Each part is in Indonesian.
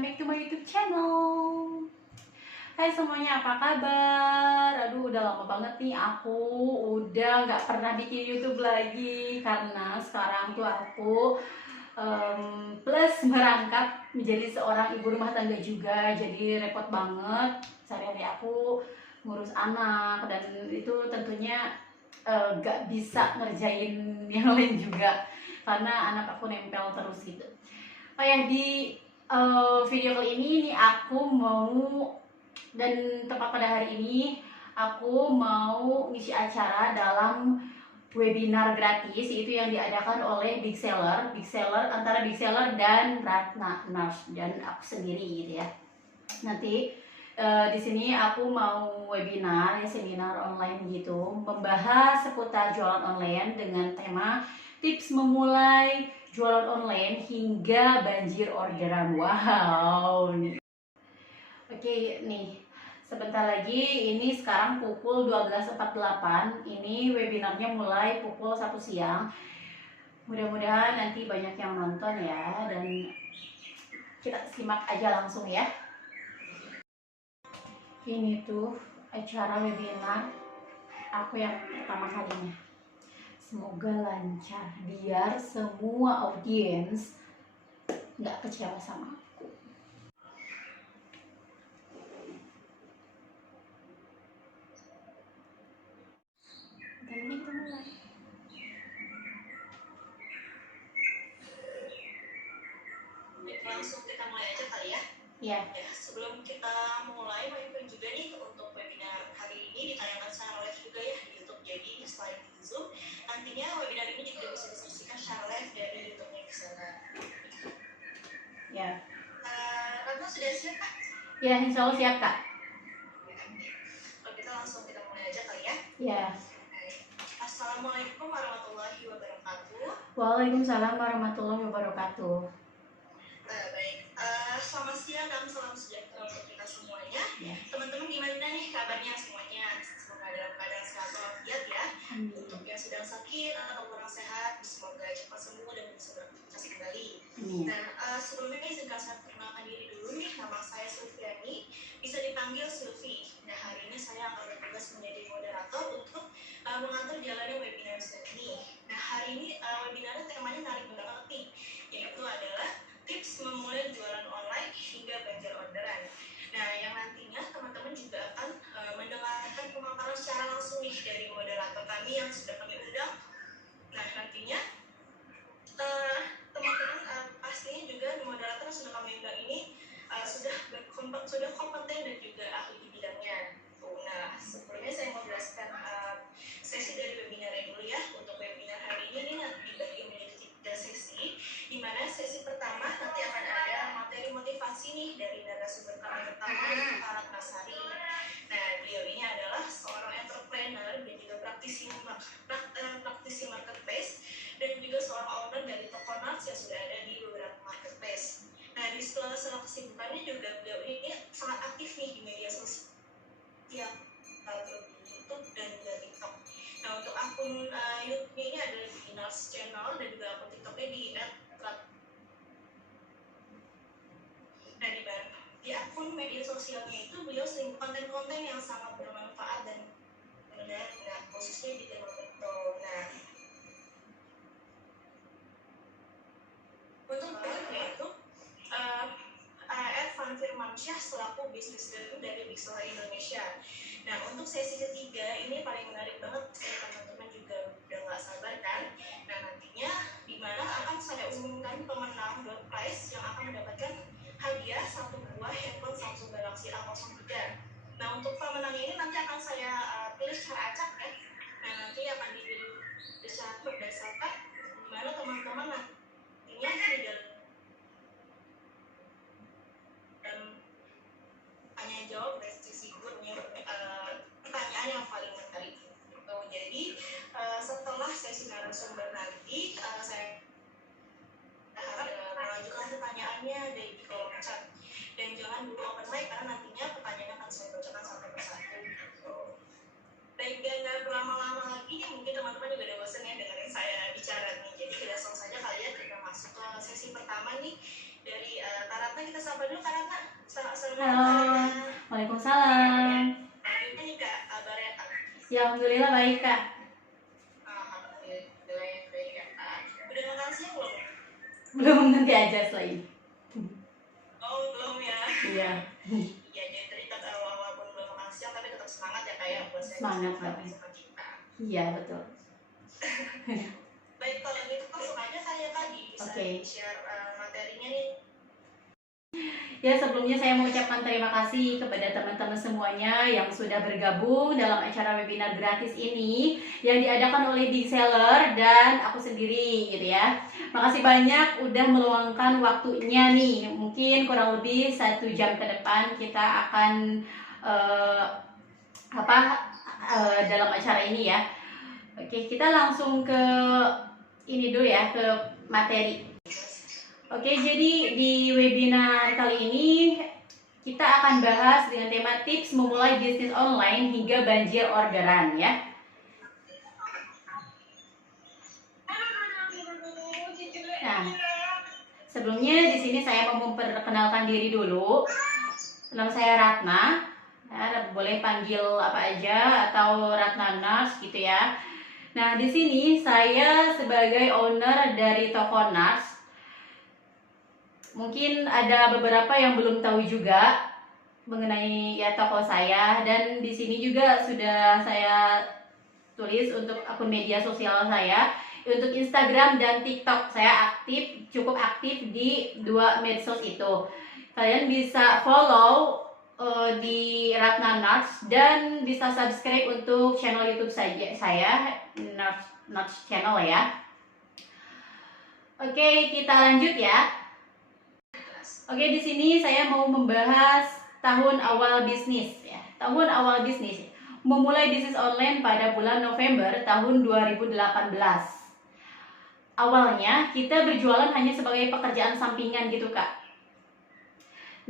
welcome back to my YouTube channel. Hai semuanya, apa kabar? Aduh, udah lama banget nih aku udah nggak pernah bikin YouTube lagi karena sekarang tuh aku plus merangkap menjadi seorang ibu rumah tangga juga, jadi repot banget sehari-hari aku ngurus anak dan itu tentunya nggak bisa ngerjain yang lain juga karena anak aku nempel terus gitu. Oh ya, di video kali ini aku mau, dan tepat pada hari ini aku mau ngisi acara dalam webinar gratis, itu yang diadakan oleh Big Seller antara Big Seller dan Ratna Nurse dan aku sendiri gitu ya. Nanti di sini aku mau webinar, seminar online gitu, membahas seputar jualan online dengan tema tips memulai jualan online hingga banjir orderan. Wow. Oke nih, sebentar lagi, ini sekarang pukul 12.48. Ini webinarnya mulai pukul 1 siang. Mudah-mudahan nanti banyak yang nonton ya, dan kita simak aja langsung ya. Ini tuh acara webinar aku yang pertama kalinya. Semoga lancar biar semua audiens nggak kecewa sama aku. Bentar lagi kita mulai. Langsung kita mulai aja kali ya. Ya. Sebelum kita mulai, mau info juga nih untuk webinar hari ini ditayangkan secara live juga ya di YouTube. Jadi selain di Zoom, nantinya webinar ini juga bisa disaksikan secara live dari YouTube-nya di sana. Ya. Ratna sudah siap Kak? Ya, insya Allah siap Kak. Kalau kita langsung kita mulai aja kali ya. Ya. Assalamualaikum warahmatullahi wabarakatuh. Waalaikumsalam warahmatullahi wabarakatuh. Baik, selamat siang dan salam sejahtera untuk kita semuanya. Ya. Teman-teman gimana nih kabarnya semuanya? Semoga dalam keadaan sehat walafiat ya. Untuk yang sedang sakit atau kurang sehat, semoga cepat sembuh dan bisa beraktivitas kembali. Nah, sebelumnya izinkan saya perkenalkan diri dulu nih. Nama saya Sulfiani, bisa dipanggil Sulfi. Nah, hari ini saya akan bertugas menjadi moderator untuk mengatur jalannya webinar ini. Nah, hari ini webinarnya temanya menarik banget nih, yaitu adalah tips memulai jualan online hingga banjir orderan. Nah, yang nantinya teman-teman juga akan mendengarkan pemaparan secara langsung nih dari moderator kami yang sudah kami undang. Nah, nantinya teman-teman pastinya juga moderator yang sudah kami undang ini sudah kompeten dan juga ahli di bidangnya. Nah, sebelumnya saya mau jelaskan sesi dari webinarnya dulu ya. Untuk webinar hari ini nanti dibagi menjadi 3 sesi, di mana sesi pertama nanti akan ada materi motivasi nih dari narasumber kami pertama, yaitu Pak Nasari. Nah, beliau ini adalah seorang entrepreneur dan juga praktisi marketplace dan juga seorang owner dari toko Nars yang sudah ada di beberapa marketplace. Nah, di sela-sela kesibukannya juga beliau ini sangat aktif nih di media sosial, YouTube dan juga TikTok. Nah, untuk akun YouTube-nya ini ada di Nars Channel dan juga akun TikTok-nya di di akun media sosialnya itu beliau sering konten-konten yang sangat bermanfaat dan benar, nah khususnya di tema kripto. Nah, untuk berikutnya itu Evan Firmansyah selaku bisnis dari Big Seller Indonesia. Nah, untuk sesi ketiga ini paling menarik banget, teman-teman juga udah nggak sabar kan. Nah, nantinya di mana akan saya umumkan pemenang door prize yang akan mendapatkan hadiah 1 buah handphone Samsung Galaxy A03. Nah, untuk pemenang ini nanti akan saya pilih secara acak ya. Nah, nanti akan dipilih secara berdasarkan di mana teman-teman nantinya sudah tanya jawab dari sisi grupnya pertanyaan yang paling menarik. Jadi setelah sesi narasumber nanti saya harap mengajukan pertanyaannya di kolom chat dan jangan dulu open mic karena nantinya pertanyaan akan saya bacakan satu persatu. Baik, dan nggak berlama-lama lagi nih, mungkin teman-teman juga udah bosan ya dengerin saya bicara nih. Jadi kita langsung saja kali ya kita masuk ke sesi pertama nih dari Kak Ratna. Kita sapa dulu Kak Ratna. Assalamualaikum Kak Halo, Ratna. Waalaikumsalam. Gimana nih Kak kabarnya Kak? Ya, alhamdulillah baik Kak. Alhamdulillah yang baik ya Kak. Udah makan siang belum? Belum, nanti aja setelah ini. Oh belum ya. Iya, Iya jadi tadi kata walaupun belum makan siang tapi tetap semangat ya Kak ya buat saya semangat tetap Kak. sama kita. Iya betul. Baik kalau gitu langsung aja Kak ya Kak bisa Oke. share materinya nih. Ya, sebelumnya saya mengucapkan terima kasih kepada teman-teman semuanya yang sudah bergabung dalam acara webinar gratis ini yang diadakan oleh Big Seller dan aku sendiri gitu ya. Makasih banyak udah meluangkan waktunya nih. Mungkin kurang lebih 1 jam ke depan kita akan dalam acara ini ya. Oke, kita langsung ke ini dulu ya, ke materi. Oke, jadi di webinar kali ini kita akan bahas dengan tema tips memulai bisnis online hingga banjir orderan ya. Nah, sebelumnya di sini saya mau memperkenalkan diri dulu. Nama saya Ratna. Ya, boleh panggil apa aja atau Ratna Nars gitu ya. Nah, di sini saya sebagai owner dari toko Nars. Mungkin ada beberapa yang belum tahu juga mengenai ya toko saya, dan di sini juga sudah saya tulis untuk akun media sosial saya. Untuk Instagram dan TikTok saya cukup aktif di 2 medsos itu. Kalian bisa follow di Ratna Nars dan bisa subscribe untuk channel YouTube saya Nars Channel ya. Oke, kita lanjut ya. Oke, di sini saya mau membahas tahun awal bisnis ya. Tahun awal bisnis. Memulai bisnis online pada bulan November tahun 2018. Awalnya kita berjualan hanya sebagai pekerjaan sampingan gitu, Kak.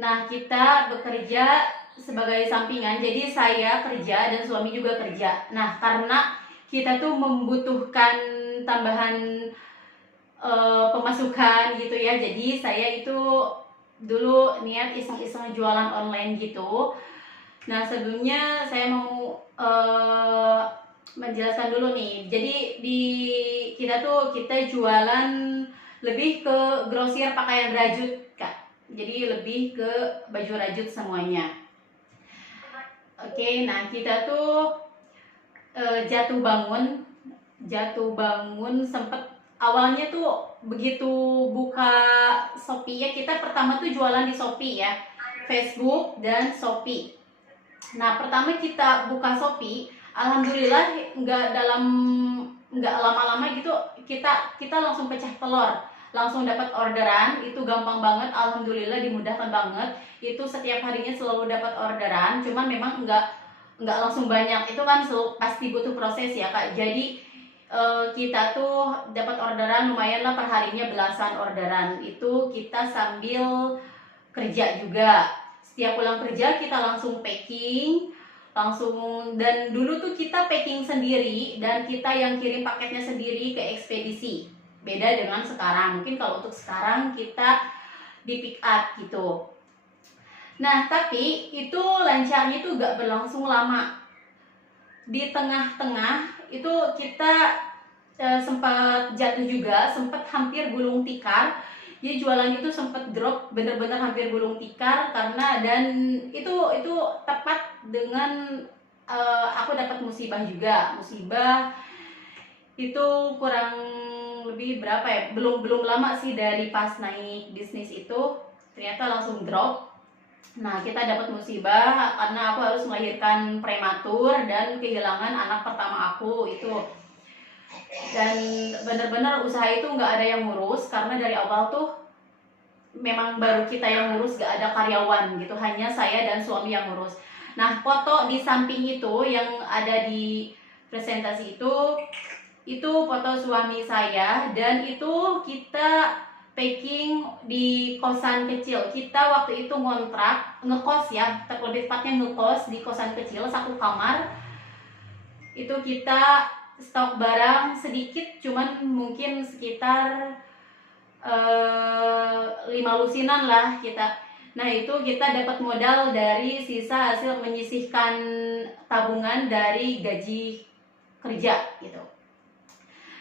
Nah, kita bekerja sebagai sampingan. Jadi saya kerja dan suami juga kerja. Nah, karena kita tuh membutuhkan tambahan pemasukan gitu ya. Jadi saya itu dulu niat iseng-iseng jualan online gitu. Nah, sebelumnya saya mau menjelaskan dulu nih. Jadi kita jualan lebih ke grosir pakaian rajut, Kak. Jadi lebih ke baju rajut semuanya. Oke, nah kita tuh jatuh bangun sempet awalnya tuh begitu buka Shopee ya, kita pertama tuh jualan di Shopee ya, Facebook dan Shopee. Nah, pertama kita buka Shopee, alhamdulillah nggak lama-lama gitu kita langsung pecah telur, langsung dapat orderan. Itu gampang banget, alhamdulillah dimudahkan banget. Itu setiap harinya selalu dapat orderan, cuman memang nggak langsung banyak, itu kan pasti butuh proses ya Kak. Jadi kita tuh dapat orderan lumayan lah, perharinya belasan orderan. Itu kita sambil kerja juga. Setiap pulang kerja kita langsung packing, dan dulu tuh kita packing sendiri dan kita yang kirim paketnya sendiri ke ekspedisi. Beda dengan sekarang. Mungkin kalau untuk sekarang kita di pick up gitu. Nah, tapi itu lancarnya tuh gak berlangsung lama. Di tengah-tengah itu kita sempat jatuh juga, sempat hampir gulung tikar. Jadi jualan itu sempat drop, bener-bener hampir gulung tikar dan itu tepat dengan aku dapat musibah juga. Musibah itu kurang lebih berapa ya? Belum lama sih dari pas naik bisnis itu, ternyata langsung drop. Nah, kita dapat musibah karena aku harus melahirkan prematur dan kehilangan anak pertama aku itu. Dan benar-benar usaha itu nggak ada yang ngurus, karena dari awal tuh memang baru kita yang ngurus, gak ada karyawan gitu, hanya saya dan suami yang ngurus. Nah, foto di samping itu yang ada di presentasi itu foto suami saya, dan itu kita packing di kosan kecil. Kita waktu itu ngekos ya, terlebih tepatnya ngekos di kosan kecil 1 kamar. Itu kita stok barang sedikit, cuman mungkin sekitar 5 5 lusinan lah kita. Nah itu kita dapat modal dari sisa hasil menyisihkan tabungan dari gaji kerja gitu.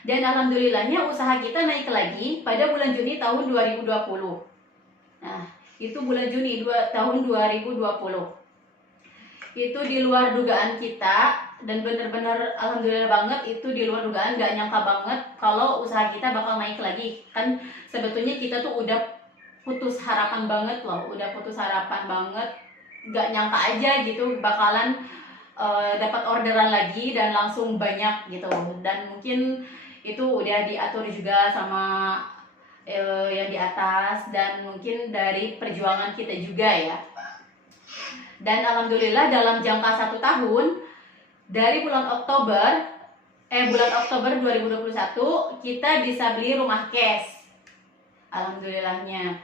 Dan alhamdulillahnya usaha kita naik lagi pada bulan Juni tahun 2020. Nah itu bulan Juni tahun 2020. Itu di luar dugaan kita, dan bener-bener alhamdulillah banget, itu di luar dugaan, gak nyangka banget kalau usaha kita bakal naik lagi. Kan sebetulnya kita tuh udah putus harapan banget loh, gak nyangka aja gitu bakalan dapat orderan lagi dan langsung banyak gitu. Dan mungkin itu udah diatur juga sama yang di atas, dan mungkin dari perjuangan kita juga ya. Dan alhamdulillah dalam jangka 1 tahun, dari bulan Oktober 2021 kita bisa beli rumah cash. Alhamdulillahnya.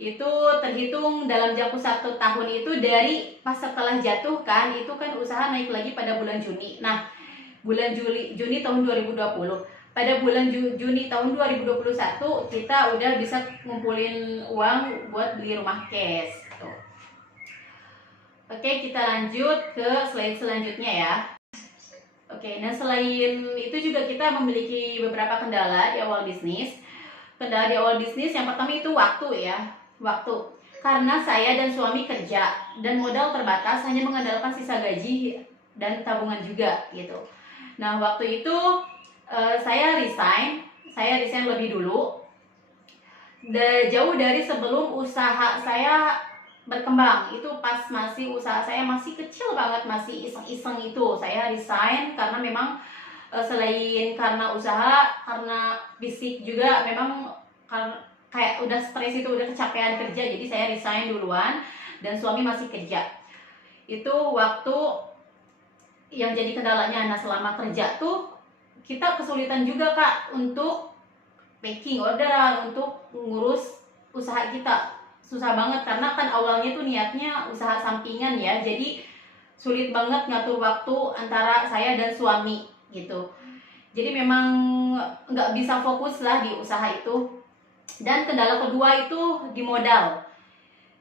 Itu terhitung dalam jangka 1 tahun itu dari pas setelah jatuh kan, itu kan usaha naik lagi pada bulan Juni. Nah, bulan Juni tahun 2020. Pada bulan Juni tahun 2021 kita udah bisa ngumpulin uang buat beli rumah cash. Oke, kita lanjut ke slide selanjutnya ya. Oke, nah selain itu juga kita memiliki beberapa kendala di awal bisnis. Kendala di awal bisnis yang pertama itu waktu ya. Waktu. Karena saya dan suami kerja dan modal terbatas, hanya mengandalkan sisa gaji dan tabungan juga gitu. Nah, waktu itu saya resign lebih dulu. Jauh dari sebelum usaha saya berkembang. Itu pas usaha saya masih kecil banget, masih iseng-iseng, itu saya resign karena memang selain karena usaha, karena fisik juga memang kayak udah stres, itu udah kecapean kerja, jadi saya resign duluan dan suami masih kerja. Itu waktu yang jadi kendalanya. Nah, selama kerja tuh kita kesulitan juga Kak untuk packing orderan, untuk ngurus usaha kita. Susah banget karena kan awalnya tuh niatnya usaha sampingan ya, jadi sulit banget ngatur waktu antara saya dan suami gitu. Jadi memang nggak bisa fokus lah di usaha itu. Dan kendala kedua itu di modal,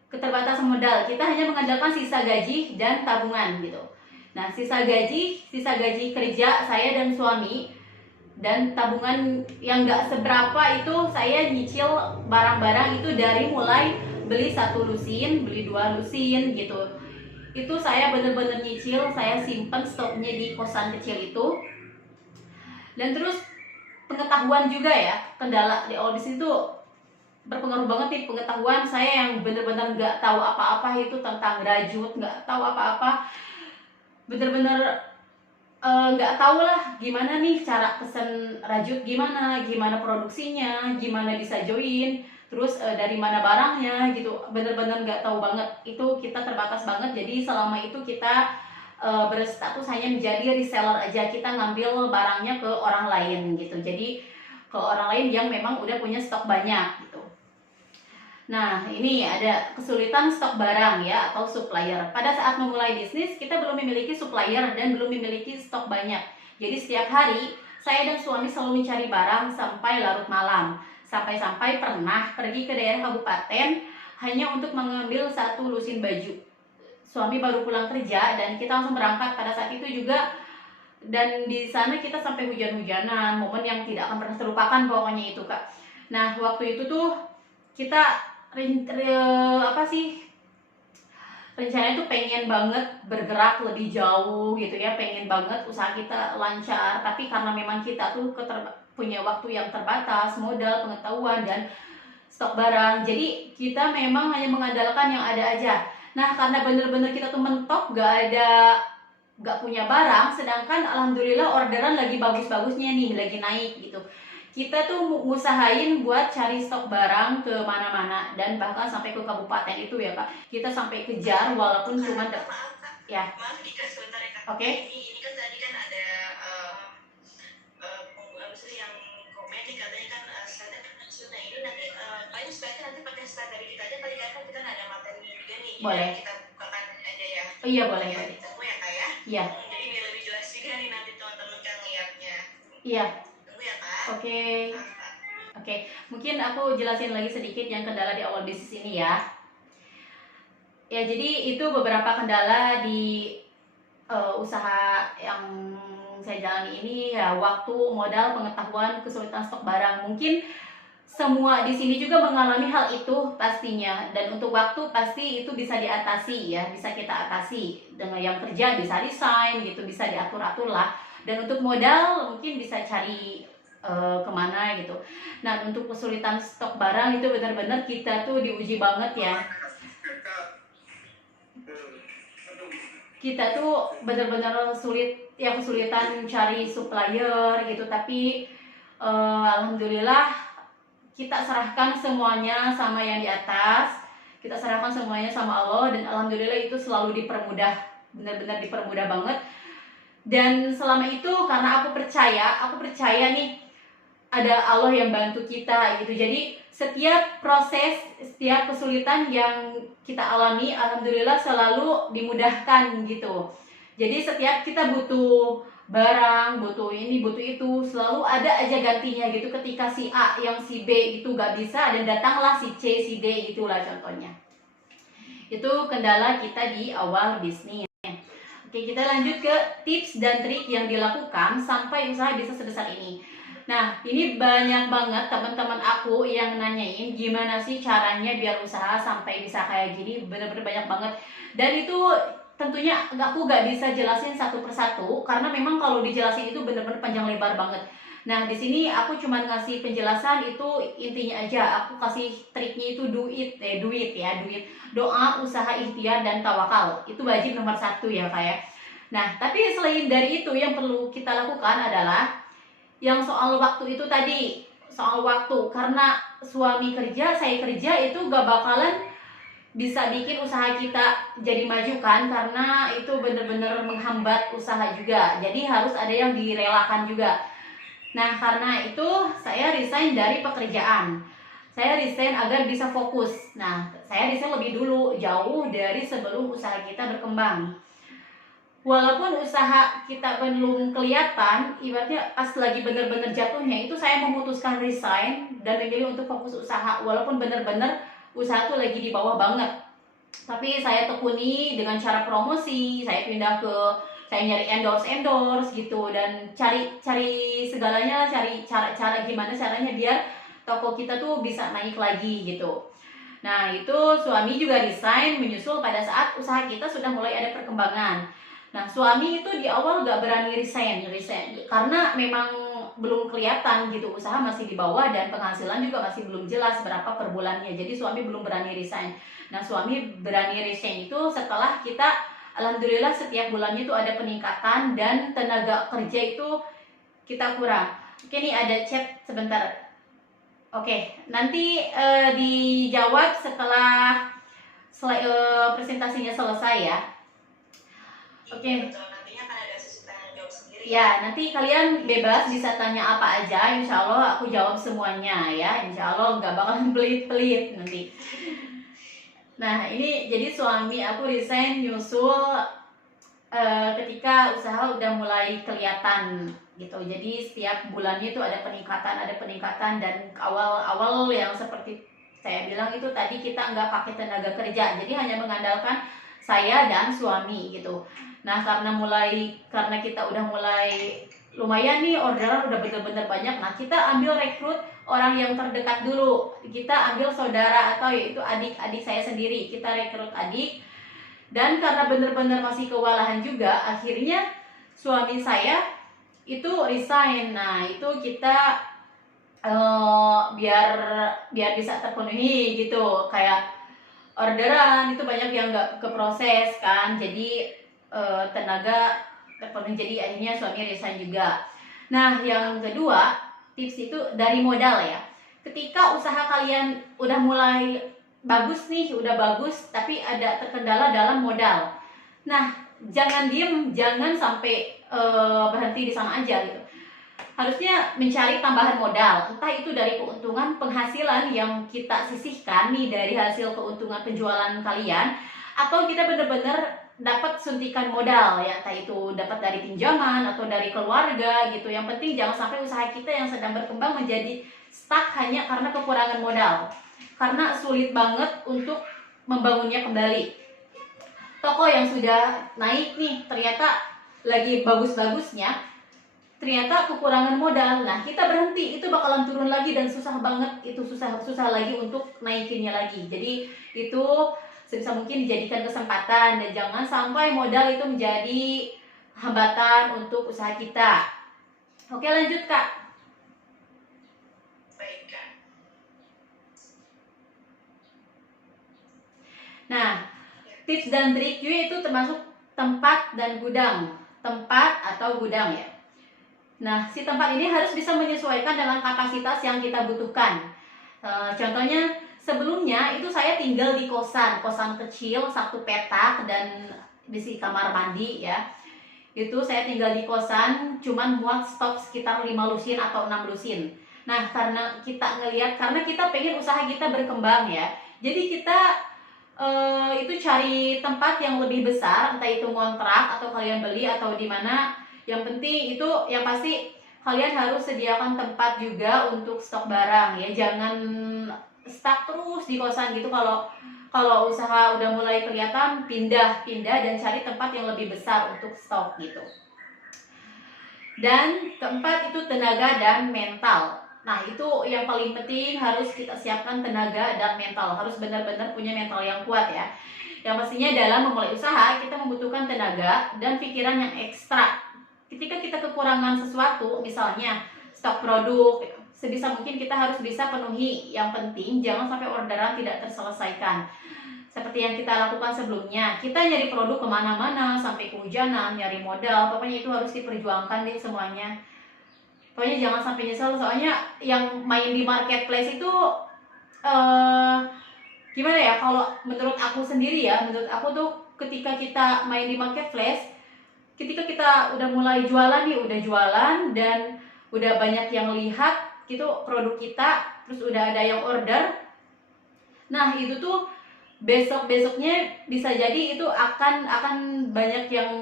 keterbatasan modal. Kita hanya mengandalkan sisa gaji dan tabungan gitu. Nah, sisa gaji kerja saya dan suami, dan tabungan yang nggak seberapa itu saya nyicil barang-barang itu dari mulai beli 1 lusin, beli 2 lusin gitu. Itu saya bener-bener nyicil, saya simpen stoknya di kosan kecil itu. Dan terus pengetahuan juga ya, kendala di awal bisnis itu berpengaruh banget nih, pengetahuan saya yang bener-bener nggak tahu apa-apa itu tentang rajut, nggak tahu apa-apa, bener-bener nggak tahu lah gimana nih cara pesen rajut, gimana produksinya, gimana bisa join, terus dari mana barangnya gitu, bener-bener nggak tahu banget. Itu kita terbatas banget, jadi selama itu kita berstatus hanya menjadi reseller aja, kita ngambil barangnya ke orang lain gitu, jadi ke orang lain yang memang udah punya stok banyak gitu. Nah, ini ada kesulitan stok barang ya, atau supplier. Pada saat memulai bisnis, kita belum memiliki supplier dan belum memiliki stok banyak. Jadi setiap hari, saya dan suami selalu mencari barang sampai larut malam. Sampai-sampai pernah pergi ke daerah kabupaten hanya untuk mengambil 1 lusin baju. Suami baru pulang kerja dan kita langsung berangkat pada saat itu juga. Dan di sana kita sampai hujan-hujanan, momen yang tidak akan pernah terlupakan pokoknya itu Kak. Nah, waktu itu tuh kita rencananya tuh pengen banget bergerak lebih jauh gitu ya, pengen banget usaha kita lancar, tapi karena memang kita tuh punya waktu yang terbatas, modal, pengetahuan, dan stok barang, jadi kita memang hanya mengandalkan yang ada aja. Nah, karena bener-bener kita tuh mentok, gak punya barang, sedangkan alhamdulillah orderan lagi bagus-bagusnya nih, lagi naik gitu. Kita tuh ngusahain buat cari stok barang ke mana-mana, dan bahkan sampai ke kabupaten itu ya Kak. Kita sampai kejar walaupun cuma ya. Maaf Dika, sebentar ya Kak. Oke. Ini kan tadi kan ada pengguna yang komen nih, katanya kan standar sunnah ini nanti paling sebaiknya nanti pakai standar dari kita aja, tadi kan kita ada materi juga nih. Boleh. Kita bukakan aja ya. Oh iya boleh. Ya, ditunggu ya Kak ya. Iya. Jadi biar lebih jelas juga nih nanti teman-teman kan lihatnya. Iya. Tunggu ya Kak. Oke. Mungkin aku jelasin lagi sedikit yang kendala di awal bisnis ini ya. Ya, jadi itu beberapa kendala di usaha yang saya jalani ini ya, waktu, modal, pengetahuan, kesulitan stok barang. Mungkin semua di sini juga mengalami hal itu pastinya, dan untuk waktu pasti itu bisa diatasi ya, bisa kita atasi dengan yang kerja bisa resign gitu, bisa diatur-atur lah. Dan untuk modal mungkin bisa cari kemana gitu. Nah, untuk kesulitan stok barang itu benar-benar kita tuh diuji banget ya. Kita tuh benar-benar sulit ya, kesulitan cari supplier gitu, tapi alhamdulillah kita serahkan semuanya sama yang di atas, kita serahkan semuanya sama Allah, dan alhamdulillah itu selalu dipermudah, benar-benar dipermudah banget. Dan selama itu karena aku percaya nih ada Allah yang bantu kita gitu. Jadi setiap proses, setiap kesulitan yang kita alami, alhamdulillah selalu dimudahkan gitu. Jadi setiap kita butuh barang, butuh ini, butuh itu, selalu ada aja gantinya gitu. Ketika si A yang si B itu gak bisa, dan datanglah si C, si D, gitulah contohnya. Itu kendala kita di awal bisnis. Oke, kita lanjut ke tips dan trik yang dilakukan sampai usaha bisa sebesar ini. Nah, ini banyak banget teman-teman aku yang nanyain gimana sih caranya biar usaha sampai bisa kayak gini. Bener-bener banyak banget. Dan itu tentunya aku gak bisa jelasin satu persatu, karena memang kalau dijelasin itu bener-bener panjang lebar banget. Nah, di sini aku cuma ngasih penjelasan itu intinya aja. Aku kasih triknya itu duit. Doa, usaha, ikhtiar, dan tawakal. Itu wajib nomor 1 ya kayak. Nah, tapi selain dari itu yang perlu kita lakukan adalah yang soal waktu itu tadi. Soal waktu, karena suami kerja, saya kerja, itu gak bakalan bisa bikin usaha kita jadi maju kan, karena itu bener-bener menghambat usaha juga. Jadi harus ada yang direlakan juga. Nah, karena itu saya resign dari pekerjaan. Saya resign agar bisa fokus. Nah, saya resign lebih dulu, jauh dari sebelum usaha kita berkembang. Walaupun usaha kita belum kelihatan, ibaratnya pas lagi bener-bener jatuhnya, itu saya memutuskan resign dan memilih untuk fokus usaha. Walaupun bener-bener usaha tuh lagi di bawah banget, tapi saya tekuni dengan cara promosi. Saya nyari endorse gitu, dan cari segalanya, cari cara gimana caranya biar toko kita tuh bisa naik lagi gitu. Nah, itu suami juga resign menyusul pada saat usaha kita sudah mulai ada perkembangan. Nah, suami itu di awal gak berani resign karena memang belum kelihatan gitu, usaha masih di bawah dan penghasilan juga masih belum jelas berapa per bulannya. Jadi suami belum berani resign. Nah, suami berani resign itu setelah kita alhamdulillah setiap bulannya itu ada peningkatan dan tenaga kerja itu kita kurang. Oke, nih ada chat sebentar. Oke, nanti dijawab setelah presentasinya selesai ya. Oke. Nantinya akan ada sesi tanya jawab sendiri. Ya, nanti kalian bebas bisa tanya apa aja. Insya Allah aku jawab semuanya ya. Insya Allah nggak bakalan pelit-pelit nanti. Nah, ini jadi suami aku resign nyusul ketika usaha udah mulai kelihatan gitu. Jadi setiap bulannya itu ada peningkatan, dan awal-awal yang seperti saya bilang itu tadi, kita nggak pakai tenaga kerja. Jadi hanya mengandalkan saya dan suami gitu. Nah, karena kita udah mulai lumayan nih, orderan udah bener-bener banyak. Nah, kita ambil rekrut orang yang terdekat dulu. Kita ambil saudara atau yaitu adik-adik saya sendiri. Kita rekrut adik. Dan karena bener-bener masih kewalahan juga, akhirnya suami saya itu resign. Nah, itu kita biar bisa terpenuhi gitu. Kayak orderan itu banyak yang nggak keproses kan, jadi tenaga terpenuhi, jadi akhirnya suami resign juga. Nah, yang kedua tips itu dari modal ya. Ketika usaha kalian udah mulai bagus nih, tapi ada terkendala dalam modal. Nah, jangan diem, jangan sampai berhenti di sana aja gitu. Harusnya mencari tambahan modal, entah itu dari keuntungan penghasilan yang kita sisihkan nih dari hasil keuntungan penjualan kalian, atau kita bener-bener dapat suntikan modal ya, entah itu dapat dari pinjaman atau dari keluarga gitu. Yang penting jangan sampai usaha kita yang sedang berkembang menjadi stuck hanya karena kekurangan modal, karena sulit banget untuk membangunnya kembali. Toko yang sudah naik nih ternyata lagi bagus-bagusnya, ternyata kekurangan modal. Nah, kita berhenti, itu bakalan turun lagi dan susah banget, itu susah lagi untuk naikinnya lagi. Jadi itu sebisa mungkin dijadikan kesempatan dan jangan sampai modal itu menjadi hambatan untuk usaha kita. Oke, lanjut Kak. Baik, Kak. Nah, tips dan trik juga itu termasuk tempat dan gudang. Tempat atau gudang ya. Nah, si tempat ini harus bisa menyesuaikan dengan kapasitas yang kita butuhkan. Contohnya, sebelumnya itu saya tinggal di kosan kecil, 1 petak dan bisi kamar mandi ya. Itu saya tinggal di kosan, cuman muat stok sekitar 5 lusin atau 6 lusin. Nah, karena kita pengen usaha kita berkembang ya. Jadi kita itu cari tempat yang lebih besar, entah itu kontrak atau kalian beli atau di mana. Yang penting itu yang pasti kalian harus sediakan tempat juga untuk stok barang ya. Jangan stuck terus di kosan gitu. Kalau usaha udah mulai kelihatan, pindah dan cari tempat yang lebih besar untuk stok gitu. Dan keempat itu tenaga dan mental. Nah, itu yang paling penting, harus kita siapkan tenaga dan mental. Harus benar-benar punya mental yang kuat ya. Yang pastinya dalam memulai usaha kita membutuhkan tenaga dan pikiran yang ekstra. Ketika kita kekurangan sesuatu, misalnya stok produk, sebisa mungkin kita harus bisa penuhi. Yang penting jangan sampai orderan tidak terselesaikan. Seperti yang kita lakukan sebelumnya, kita nyari produk kemana-mana, sampai kehujanan, nyari modal, pokoknya itu harus diperjuangkan deh semuanya. Pokoknya jangan sampai nyesel, soalnya yang main di marketplace itu gimana ya, kalau menurut aku sendiri ya, menurut aku tuh ketika kita main di marketplace, ketika kita udah mulai jualan nih, udah jualan dan udah banyak yang lihat gitu produk kita, terus udah ada yang order, nah itu tuh besoknya bisa jadi itu akan banyak yang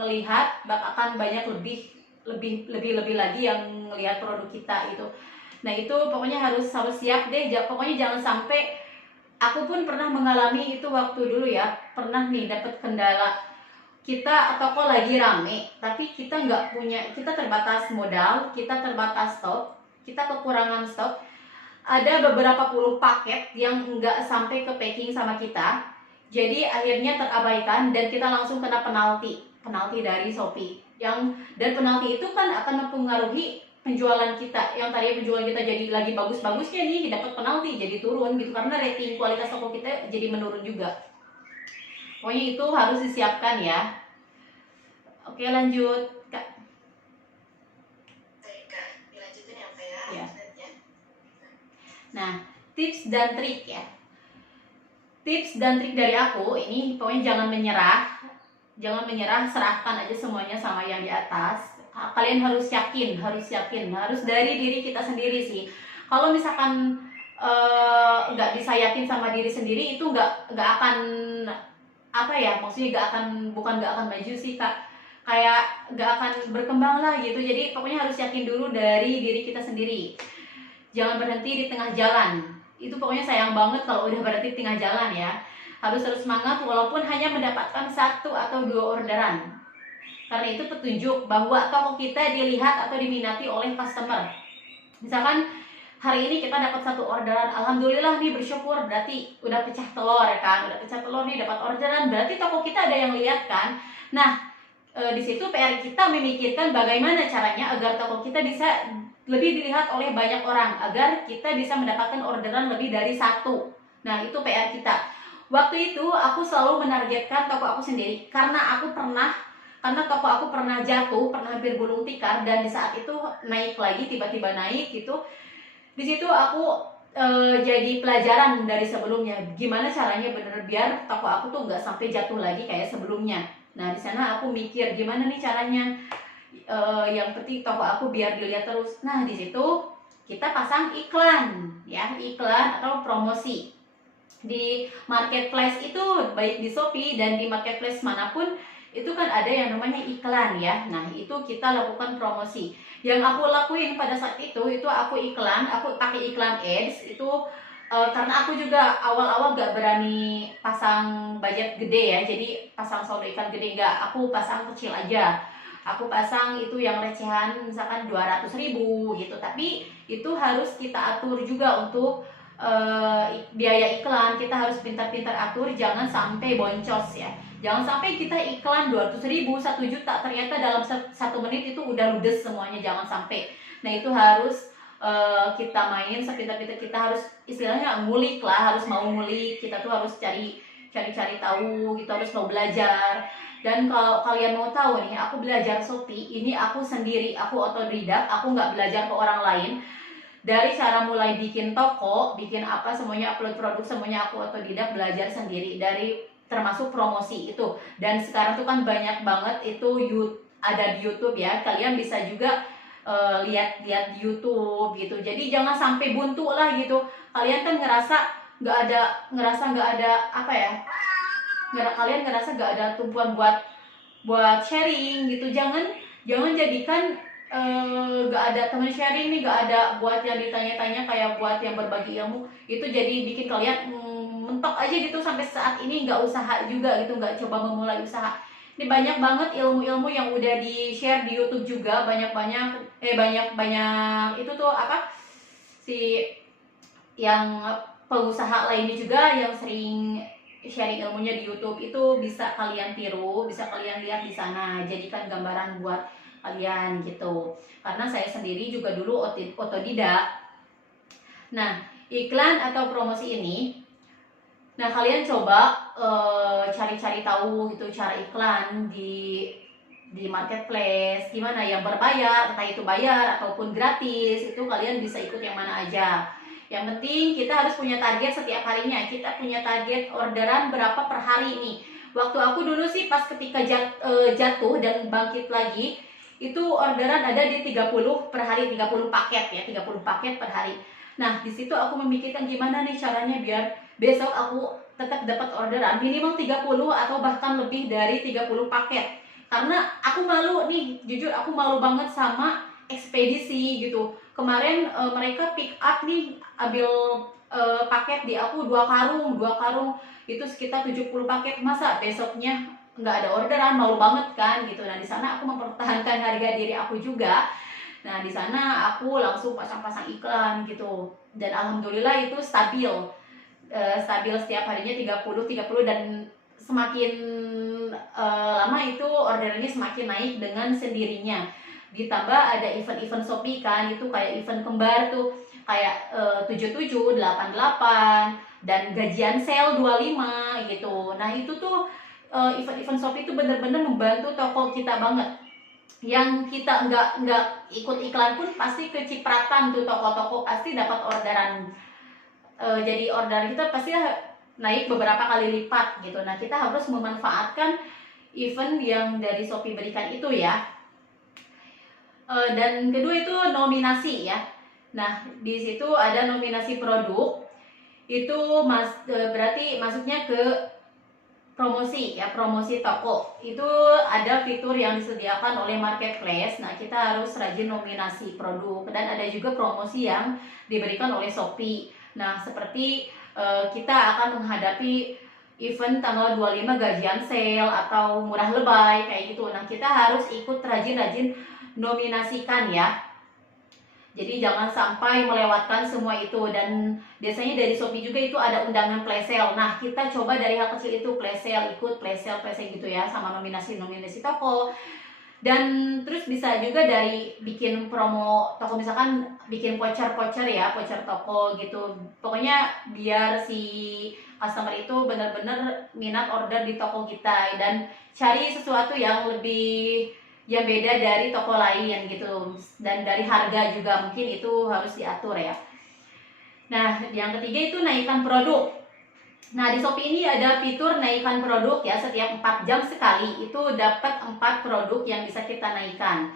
melihat, akan banyak lebih lagi yang melihat produk kita itu. Nah itu pokoknya harus siap deh. Pokoknya jangan sampai, aku pun pernah mengalami itu waktu dulu ya, pernah nih dapat kendala. Kita toko lagi rame, tapi kita nggak punya, kita terbatas modal, kita terbatas stok, kita kekurangan stok. Ada beberapa puluh paket yang nggak sampai ke packing sama kita, jadi akhirnya terabaikan dan kita langsung kena penalti dari Shopee. Dan penalti itu kan akan mempengaruhi penjualan kita. Yang tadi penjualan kita jadi lagi bagus-bagusnya nih, dapat penalti jadi turun gitu, karena rating kualitas toko kita jadi menurun juga. Pokoknya itu harus disiapkan ya. Oke, lanjut Kak. Baik, Kak. Dilanjutin ya, Kak ya. Ya. Selanjutnya. Nah, tips dan trik ya. Tips dan trik dari aku ini, pokoknya jangan menyerah, serahkan aja semuanya sama yang di atas. Kalian harus yakin, harus dari diri kita sendiri sih. Kalau misalkan nggak bisa yakin sama diri sendiri, itu nggak akan maksudnya bukan nggak akan maju sih Kak, kayak nggak akan berkembang lah gitu. Jadi pokoknya harus yakin dulu dari diri kita sendiri. Jangan berhenti di tengah jalan. Itu pokoknya sayang banget kalau udah berhenti di tengah jalan ya. Harus terus semangat walaupun hanya mendapatkan 1 atau 2 orderan. Karena itu petunjuk bahwa toko kita dilihat atau diminati oleh customer. Misalkan hari ini kita dapat 1 orderan, alhamdulillah nih, bersyukur, berarti udah pecah telur ya kan, udah pecah telur nih, dapat orderan, berarti toko kita ada yang lihat kan. Nah, di situ PR kita memikirkan bagaimana caranya agar toko kita bisa lebih dilihat oleh banyak orang, agar kita bisa mendapatkan orderan lebih dari 1. Nah, itu PR kita. Waktu itu aku selalu menargetkan toko aku sendiri, karena toko aku pernah jatuh, pernah hampir gulung tikar, dan di saat itu naik lagi, tiba-tiba naik gitu. Di situ aku jadi pelajaran dari sebelumnya, gimana caranya bener biar toko aku tuh nggak sampai jatuh lagi kayak sebelumnya. Nah, di sana aku mikir gimana nih caranya, yang penting toko aku biar dilihat terus. Nah, di situ kita pasang iklan ya, iklan atau promosi di marketplace itu, baik di Shopee dan di marketplace manapun itu kan ada yang namanya iklan ya. Nah, itu kita lakukan promosi. Yang aku lakuin pada saat itu aku pakai iklan ads itu karena aku juga awal-awal gak berani pasang budget gede ya, jadi pasang saldo iklan gede enggak, aku pasang kecil aja. Aku pasang itu yang recehan misalkan 200.000 gitu, tapi itu harus kita atur juga untuk biaya iklan. Kita harus pintar-pintar atur, jangan sampai boncos ya. Jangan sampai kita iklan 200.000, 1 juta, ternyata dalam 1 menit itu udah ludes semuanya, jangan sampai. Nah itu harus kita main sepintar-pintar, kita harus istilahnya ngulik lah, harus mau ngulik, kita tuh harus cari tahu, kita harus mau belajar. Dan kalau kalian mau tahu nih, aku belajar Shopee ini aku sendiri, aku otodidak, aku nggak belajar ke orang lain. Dari cara mulai bikin toko, bikin apa, semuanya upload produk, semuanya aku otodidak, belajar sendiri, dari termasuk promosi itu. Dan sekarang tuh kan banyak banget itu ada di YouTube ya, kalian bisa juga lihat-lihat di YouTube gitu. Jadi jangan sampai buntu lah gitu. Kalian kan ngerasa nggak ada apa ya? Kalian ngerasa nggak ada tumpuan buat sharing gitu. Jangan jadikan nggak ada teman sharing nih, nggak ada buat yang ditanya-tanya, kayak buat yang berbagi ilmu itu jadi bikin kalian mentok aja gitu sampai saat ini, nggak usaha juga gitu, nggak coba memulai usaha. Ini banyak banget ilmu-ilmu yang udah di share di YouTube juga, banyak itu tuh apa si yang pengusaha lainnya juga yang sering sharing ilmunya di YouTube, itu bisa kalian tiru, bisa kalian lihat di sana, jadikan gambaran buat kalian gitu. Karena saya sendiri juga dulu otodidak. Nah, iklan atau promosi ini, nah kalian coba cari-cari tahu gitu cara iklan di marketplace, gimana yang berbayar, entah itu bayar ataupun gratis, itu kalian bisa ikut yang mana aja. Yang penting kita harus punya target setiap harinya. Kita punya target orderan berapa per hari nih. Waktu aku dulu sih pas ketika jatuh dan bangkit lagi, itu orderan ada di 30 per hari, 30 paket ya, 30 paket per hari. Nah, di situ aku memikirkan gimana nih caranya biar besok aku tetap dapat orderan minimal 30 atau bahkan lebih dari 30 paket. Karena aku malu nih, jujur aku malu banget sama ekspedisi gitu. Kemarin mereka pick up nih, ambil paket di aku 2 karung itu sekitar 70 paket. Masa besoknya nggak ada orderan, malu banget kan gitu. Nah di sana aku mempertahankan harga diri aku juga. Nah di sana aku langsung pasang-pasang iklan gitu, dan alhamdulillah itu stabil setiap harinya 30 dan semakin lama itu orderannya semakin naik dengan sendirinya. Ditambah ada event-event Shopee kan, itu kayak event kembar tuh, kayak 77, 88 dan gajian sale 25 gitu. Nah itu tuh event-event Shopee itu bener-bener membantu toko kita banget. Yang kita nggak ikut iklan pun pasti kecipratan tuh, toko-toko pasti dapat orderan. Jadi orderan kita pasti naik beberapa kali lipat gitu. Nah kita harus memanfaatkan event yang dari Shopee berikan itu ya. Dan kedua itu nominasi ya. Nah di situ ada nominasi produk, itu berarti masuknya ke promosi ya, promosi toko. Itu ada fitur yang disediakan oleh marketplace. Nah kita harus rajin nominasi produk. Dan ada juga promosi yang diberikan oleh Shopee. Nah seperti kita akan menghadapi event tanggal 25 gajian sale atau murah lebay kayak gitu. Nah kita harus ikut rajin-rajin nominasikan ya. Jadi jangan sampai melewatkan semua itu. Dan biasanya dari Shopee juga itu ada undangan flash sale. Nah kita coba dari hal kecil itu, flash sale, ikut flash sale gitu ya, sama nominasi toko. Dan terus bisa juga dari bikin promo toko, misalkan bikin voucher ya, voucher toko gitu. Pokoknya biar si customer itu benar-benar minat order di toko kita, dan cari sesuatu yang lebih yang beda dari toko lain gitu. Dan dari harga juga mungkin itu harus diatur ya. Nah yang ketiga itu naikkan produk. Nah di Shopee ini ada fitur naikkan produk ya, setiap 4 jam sekali itu dapat 4 produk yang bisa kita naikkan.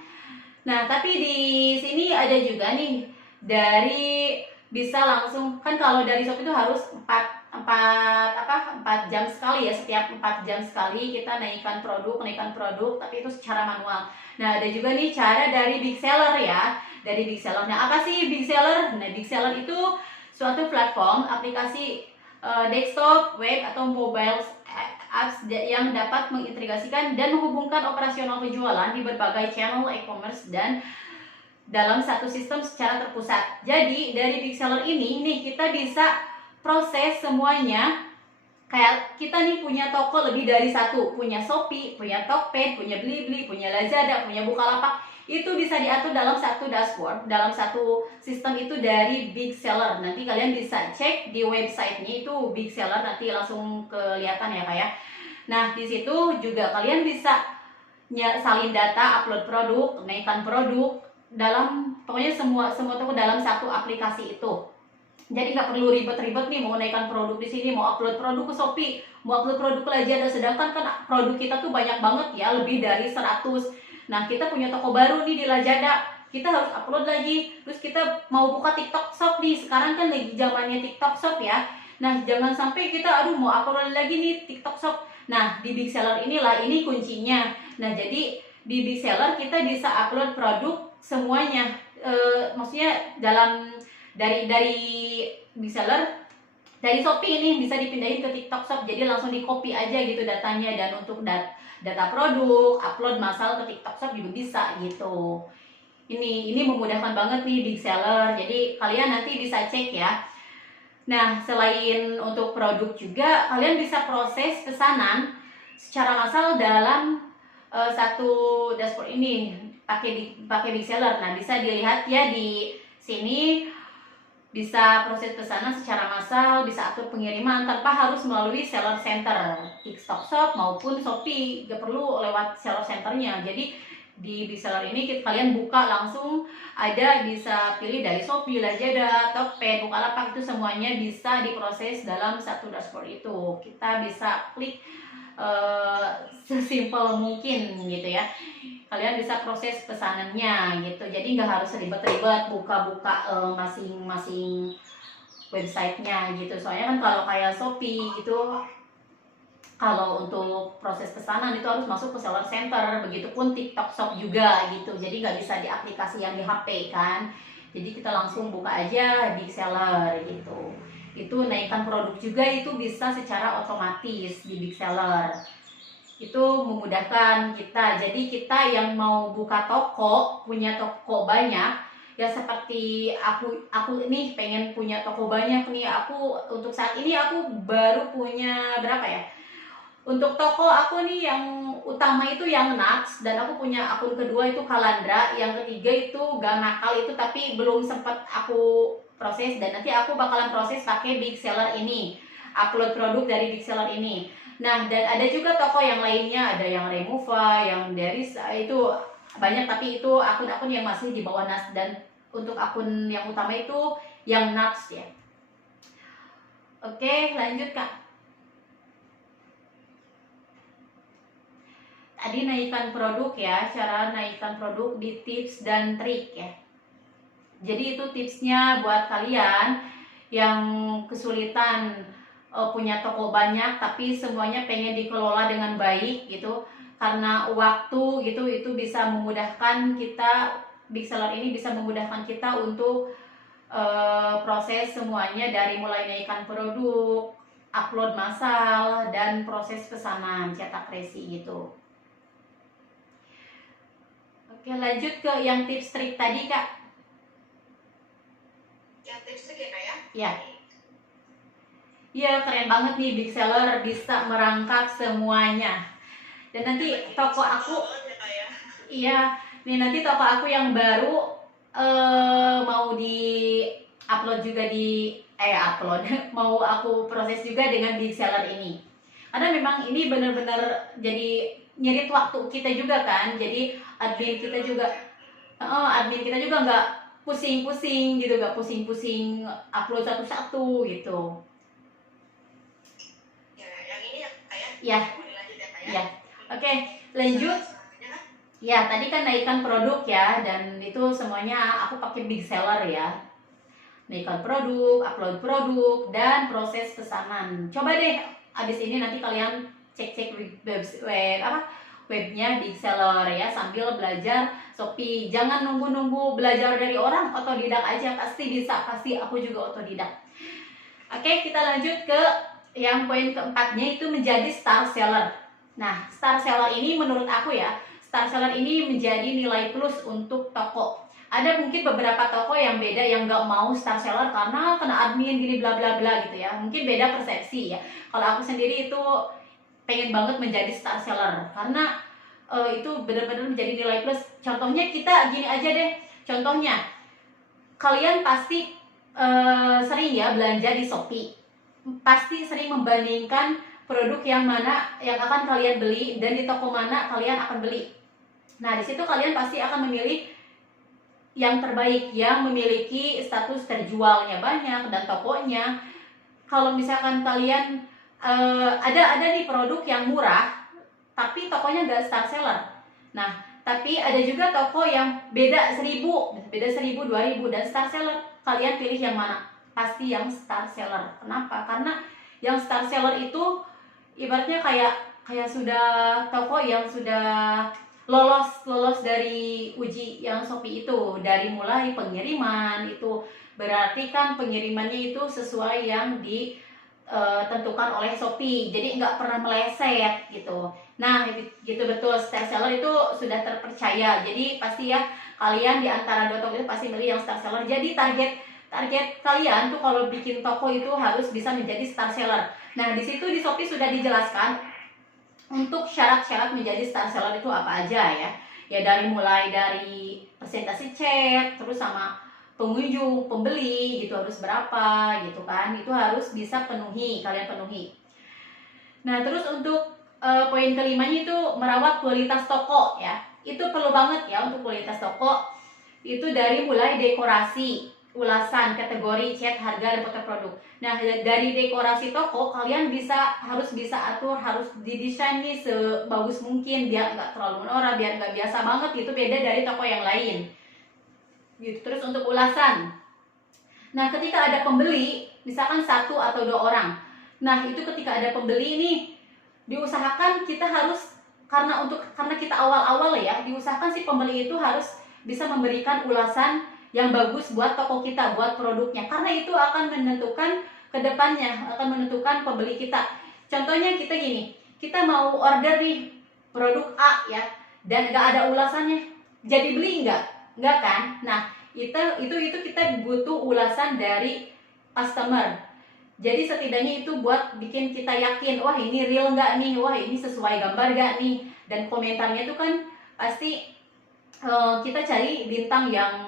Nah tapi di sini ada juga nih, dari bisa langsung kan, kalau dari Shopee itu harus 4 jam sekali ya, setiap 4 jam sekali kita naikkan produk, tapi itu secara manual. Nah, ada juga nih cara dari big seller ya. Dari big seller. Nah, apa sih big seller? Nah, big seller itu suatu platform aplikasi desktop, web atau mobile apps yang dapat mengintegrasikan dan menghubungkan operasional penjualan di berbagai channel e-commerce dan dalam satu sistem secara terpusat. Jadi dari big seller ini nih kita bisa proses semuanya. Kayak kita nih punya toko lebih dari satu, punya Shopee, punya Tokped, punya Blibli, punya Lazada, punya Bukalapak, itu bisa diatur dalam satu dashboard, dalam satu sistem itu dari big seller. Nanti kalian bisa cek di websitenya itu big seller, nanti langsung kelihatan ya kayak. Nah di situ juga kalian bisa salin data, upload produk, naikkan produk dalam pokoknya semua toko dalam satu aplikasi itu. Jadi nggak perlu ribet-ribet nih mau naikkan produk di sini, mau upload produk ke Shopee, mau upload produk ke Lazada, sedangkan kan produk kita tuh banyak banget ya, lebih dari 100. Nah, kita punya toko baru nih di Lazada, kita harus upload lagi. Terus kita mau buka TikTok Shop nih, sekarang kan lagi zamannya TikTok Shop ya. Nah, jangan sampai kita mau upload lagi nih TikTok Shop. Nah, di big seller inilah ini kuncinya. Nah, jadi di big seller kita bisa upload produk semuanya. Maksudnya dari big seller, dari Shopee ini bisa dipindahin ke TikTok Shop, jadi langsung di copy aja gitu datanya. Dan untuk data produk, upload massal ke TikTok Shop juga bisa gitu. Ini memudahkan banget nih big seller, jadi kalian nanti bisa cek ya. Nah, selain untuk produk juga kalian bisa proses pesanan secara massal dalam satu dashboard ini pakai big seller. Nah, bisa dilihat ya di sini, bisa proses pesanan secara massal, bisa atur pengiriman tanpa harus melalui seller center TikTok Shop maupun Shopee, gak perlu lewat seller centernya. Jadi di seller ini kalian buka langsung, ada bisa pilih dari Shopee, Lazada, Tokped, Bukalapak, itu semuanya bisa diproses dalam satu dashboard itu. Kita bisa klik sesimpel mungkin gitu ya. Kalian bisa proses pesanannya gitu, jadi nggak harus ribet-ribet buka-buka masing-masing websitenya gitu. Soalnya kan kalau kayak Shopee gitu, kalau untuk proses pesanan itu harus masuk ke seller center, begitupun TikTok Shop juga gitu, jadi nggak bisa di aplikasi yang di HP kan. Jadi kita langsung buka aja di seller gitu. Itu naikkan produk juga itu bisa secara otomatis di big seller. Itu memudahkan kita. Jadi kita yang mau buka toko, punya toko banyak ya, seperti aku nih pengen punya toko banyak nih. Aku untuk saat ini aku baru punya berapa ya, untuk toko aku nih yang utama itu yang Nuts, dan aku punya akun kedua itu Kalandra, yang ketiga itu Gang Nakal itu tapi belum sempat aku proses, dan nanti aku bakalan proses pakai big seller ini, upload produk dari big seller ini. Nah, dan ada juga toko yang lainnya, ada yang Remova, yang Derisa, itu banyak, tapi itu akun-akun yang masih di bawah Nas. Dan untuk akun yang utama itu yang Nuts ya. Oke, lanjut Kak. Tadi naikkan produk ya, cara naikkan produk di tips dan trik ya. Jadi itu tipsnya buat kalian yang kesulitan punya toko banyak tapi semuanya pengen dikelola dengan baik gitu, karena waktu gitu, itu bisa memudahkan kita. Big seller ini bisa memudahkan kita untuk proses semuanya, dari mulai naikkan produk, upload massal, dan proses pesanan cetak resi gitu. Oke, lanjut ke yang tips trik tadi Kak. Yang tips trik ya Kak ya? Ya. Iya, keren banget nih big seller bisa merangkap semuanya. Dan nanti toko aku, iya, nih nanti toko aku yang baru mau di upload juga di upload mau aku proses juga dengan big seller ini, karena memang ini benar-benar jadi nyerit waktu kita juga kan. Jadi admin kita juga nggak pusing-pusing gitu, nggak pusing-pusing upload satu-satu gitu. Ya, ya. Oke, lanjut. Ya, tadi kan naikkan produk ya, dan itu semuanya aku pakai big seller ya. Naikkan produk, upload produk, dan proses pesanan. Coba deh abis ini nanti kalian cek-cek webnya Big Seller ya, sambil belajar Shopee. Jangan nunggu-nunggu belajar dari orang, otodidak aja, pasti bisa, pasti aku juga otodidak. Oke, kita lanjut ke yang poin keempatnya, itu menjadi star seller. Nah, star seller ini menurut aku ya, star seller ini menjadi nilai plus untuk toko. Ada mungkin beberapa toko yang beda, yang nggak mau star seller karena kena admin gini bla bla bla gitu ya. Mungkin beda persepsi ya. Kalau aku sendiri itu pengen banget menjadi star seller karena itu benar-benar menjadi nilai plus. Contohnya kita gini aja deh. Contohnya kalian pasti sering ya belanja di Shopee. Pasti sering membandingkan produk yang mana yang akan kalian beli dan di toko mana kalian akan beli. Nah, di situ kalian pasti akan memilih yang terbaik, yang memiliki status terjualnya banyak dan tokonya. Kalau misalkan kalian ada nih produk yang murah tapi tokonya nggak star seller. Nah, tapi ada juga toko yang beda 1000, 2000 dan star seller. Kalian pilih yang mana? Pasti yang star seller. Kenapa? Karena yang star seller itu ibaratnya kayak sudah toko yang sudah lolos dari uji yang Shopee itu, dari mulai pengiriman itu berarti kan pengirimannya itu sesuai yang ditentukan oleh Shopee, jadi nggak pernah meleset gitu. Nah gitu, betul, star seller itu sudah terpercaya, jadi pasti ya kalian di antara dua toko itu pasti milih yang star seller. Jadi target kalian tuh kalau bikin toko itu harus bisa menjadi star seller. Nah di situ di Shopee sudah dijelaskan untuk syarat-syarat menjadi star seller itu apa aja ya. Ya mulai dari presentasi chat, terus sama pengunjung, pembeli gitu harus berapa gitu kan. Itu harus bisa kalian penuhi. Nah, terus untuk poin kelimanya itu merawat kualitas toko ya. Itu perlu banget ya untuk kualitas toko. Itu dari mulai dekorasi, ulasan, kategori, chat, harga, dan foto produk. Nah, dari dekorasi toko kalian harus bisa atur, harus didesain nih sebagus mungkin biar nggak terlalu norak, biar nggak biasa banget gitu, beda dari toko yang lain. Gitu. Terus untuk ulasan. Nah, ketika ada pembeli, misalkan 1 atau 2 orang. Nah, itu ketika ada pembeli nih, diusahakan kita harus karena kita awal-awal ya, diusahakan si pembeli itu harus bisa memberikan ulasan yang bagus buat toko kita, buat produknya, karena itu akan menentukan kedepannya, akan menentukan pembeli kita. Contohnya kita gini, kita mau order nih produk A ya, dan nggak ada ulasannya, jadi beli nggak kan? Nah itu kita butuh ulasan dari customer. Jadi setidaknya itu buat bikin kita yakin, wah ini real nggak nih, wah ini sesuai gambar nggak nih, dan komentarnya itu kan pasti kita cari bintang yang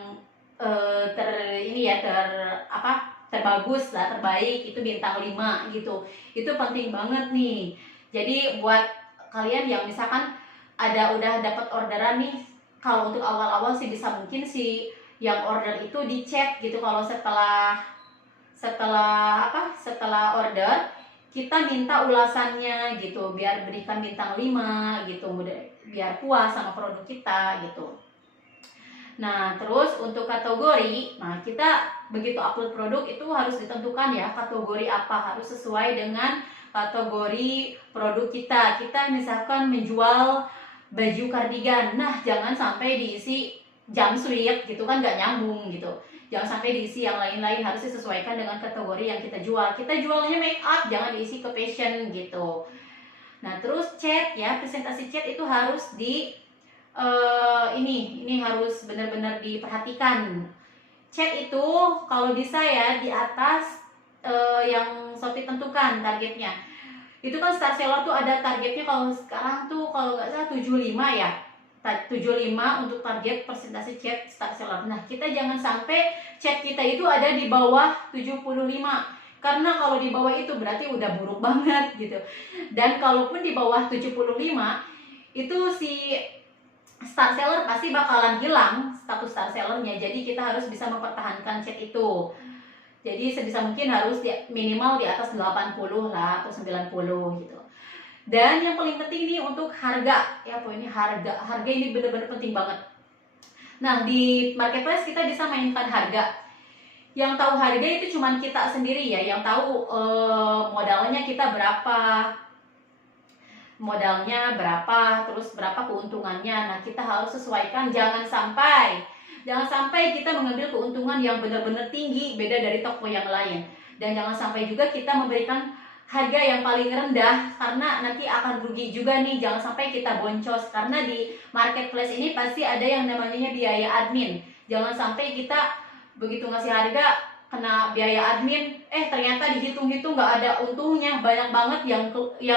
terbagus lah, terbaik itu bintang 5 gitu. Itu penting banget nih. Jadi buat kalian yang misalkan udah dapat orderan nih, kalau untuk awal-awal sih bisa mungkin si yang order itu di chat gitu. Kalau setelah order kita minta ulasannya gitu, biar berikan bintang 5 gitu, biar puas sama produk kita gitu. Nah, terus untuk kategori, nah kita begitu upload produk itu harus ditentukan ya kategori apa, harus sesuai dengan kategori produk kita. Kita misalkan menjual baju kardigan, nah jangan sampai diisi jumpsuit gitu kan, nggak nyambung gitu. Jangan sampai diisi yang lain-lain, harus disesuaikan dengan kategori yang kita jual. Kita jualnya make up, jangan diisi ke fashion gitu. Nah, terus chat ya, presentasi chat itu harus ini harus benar-benar diperhatikan. Chat itu kalau bisa ya di atas yang Shopee tentukan targetnya. Itu kan star seller tuh ada targetnya, kalau sekarang tuh kalau nggak salah 75 ya. 75 untuk target presentasi chat star seller. Nah, kita jangan sampai chat kita itu ada di bawah 75. Karena kalau di bawah itu berarti udah buruk banget gitu. Dan kalaupun di bawah 75 itu si star seller pasti bakalan hilang status star sellernya. Jadi kita harus bisa mempertahankan chat itu. Jadi sebisa mungkin harus minimal di atas 80 lah atau 90 gitu. Dan yang paling penting nih untuk harga ya, poinnya harga ini benar-benar penting banget. Nah, di marketplace kita bisa mainkan harga. yang tahu harga itu cuman kita sendiri ya, yang tahu modalnya kita berapa, terus berapa keuntungannya. Nah, kita harus sesuaikan, jangan sampai kita mengambil keuntungan yang benar-benar tinggi beda dari toko yang lain, dan jangan sampai juga kita memberikan harga yang paling rendah karena nanti akan rugi juga nih. Jangan sampai kita boncos, karena di marketplace ini pasti ada yang namanya biaya admin. Jangan sampai kita begitu ngasih harga kena biaya admin, ternyata dihitung-hitung nggak ada untungnya. Banyak banget yang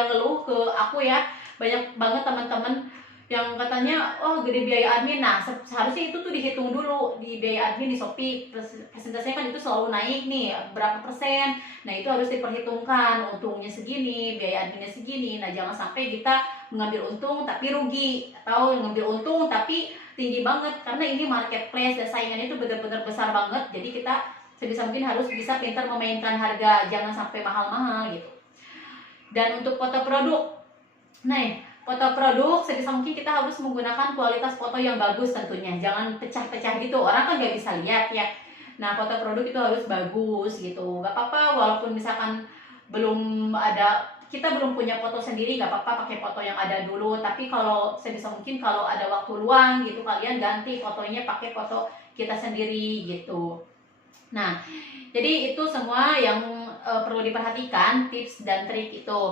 ngeluh ke aku ya, banyak banget teman-teman yang katanya oh gede biaya admin. Nah, seharusnya itu tuh dihitung dulu di biaya admin di Shopee. Persentasenya kan itu selalu naik nih, berapa persen. Nah, itu harus diperhitungkan, untungnya segini, biaya adminnya segini. Nah, jangan sampai kita mengambil untung tapi rugi, atau mengambil untung tapi tinggi banget, karena ini marketplace dan saingannya itu benar-benar besar banget. Jadi kita sebisa mungkin harus bisa pintar memainkan harga, jangan sampai mahal-mahal gitu. Dan untuk foto produk, foto produk sebisa mungkin kita harus menggunakan kualitas foto yang bagus tentunya. Jangan pecah-pecah gitu, orang kan nggak bisa lihat ya. Nah, foto produk itu harus bagus gitu. Gak apa-apa walaupun misalkan kita belum punya foto sendiri, gak apa-apa pakai foto yang ada dulu. Tapi kalau sebisa mungkin kalau ada waktu luang gitu, kalian ganti fotonya pakai foto kita sendiri gitu. Nah, jadi itu semua yang perlu diperhatikan, tips dan trik itu.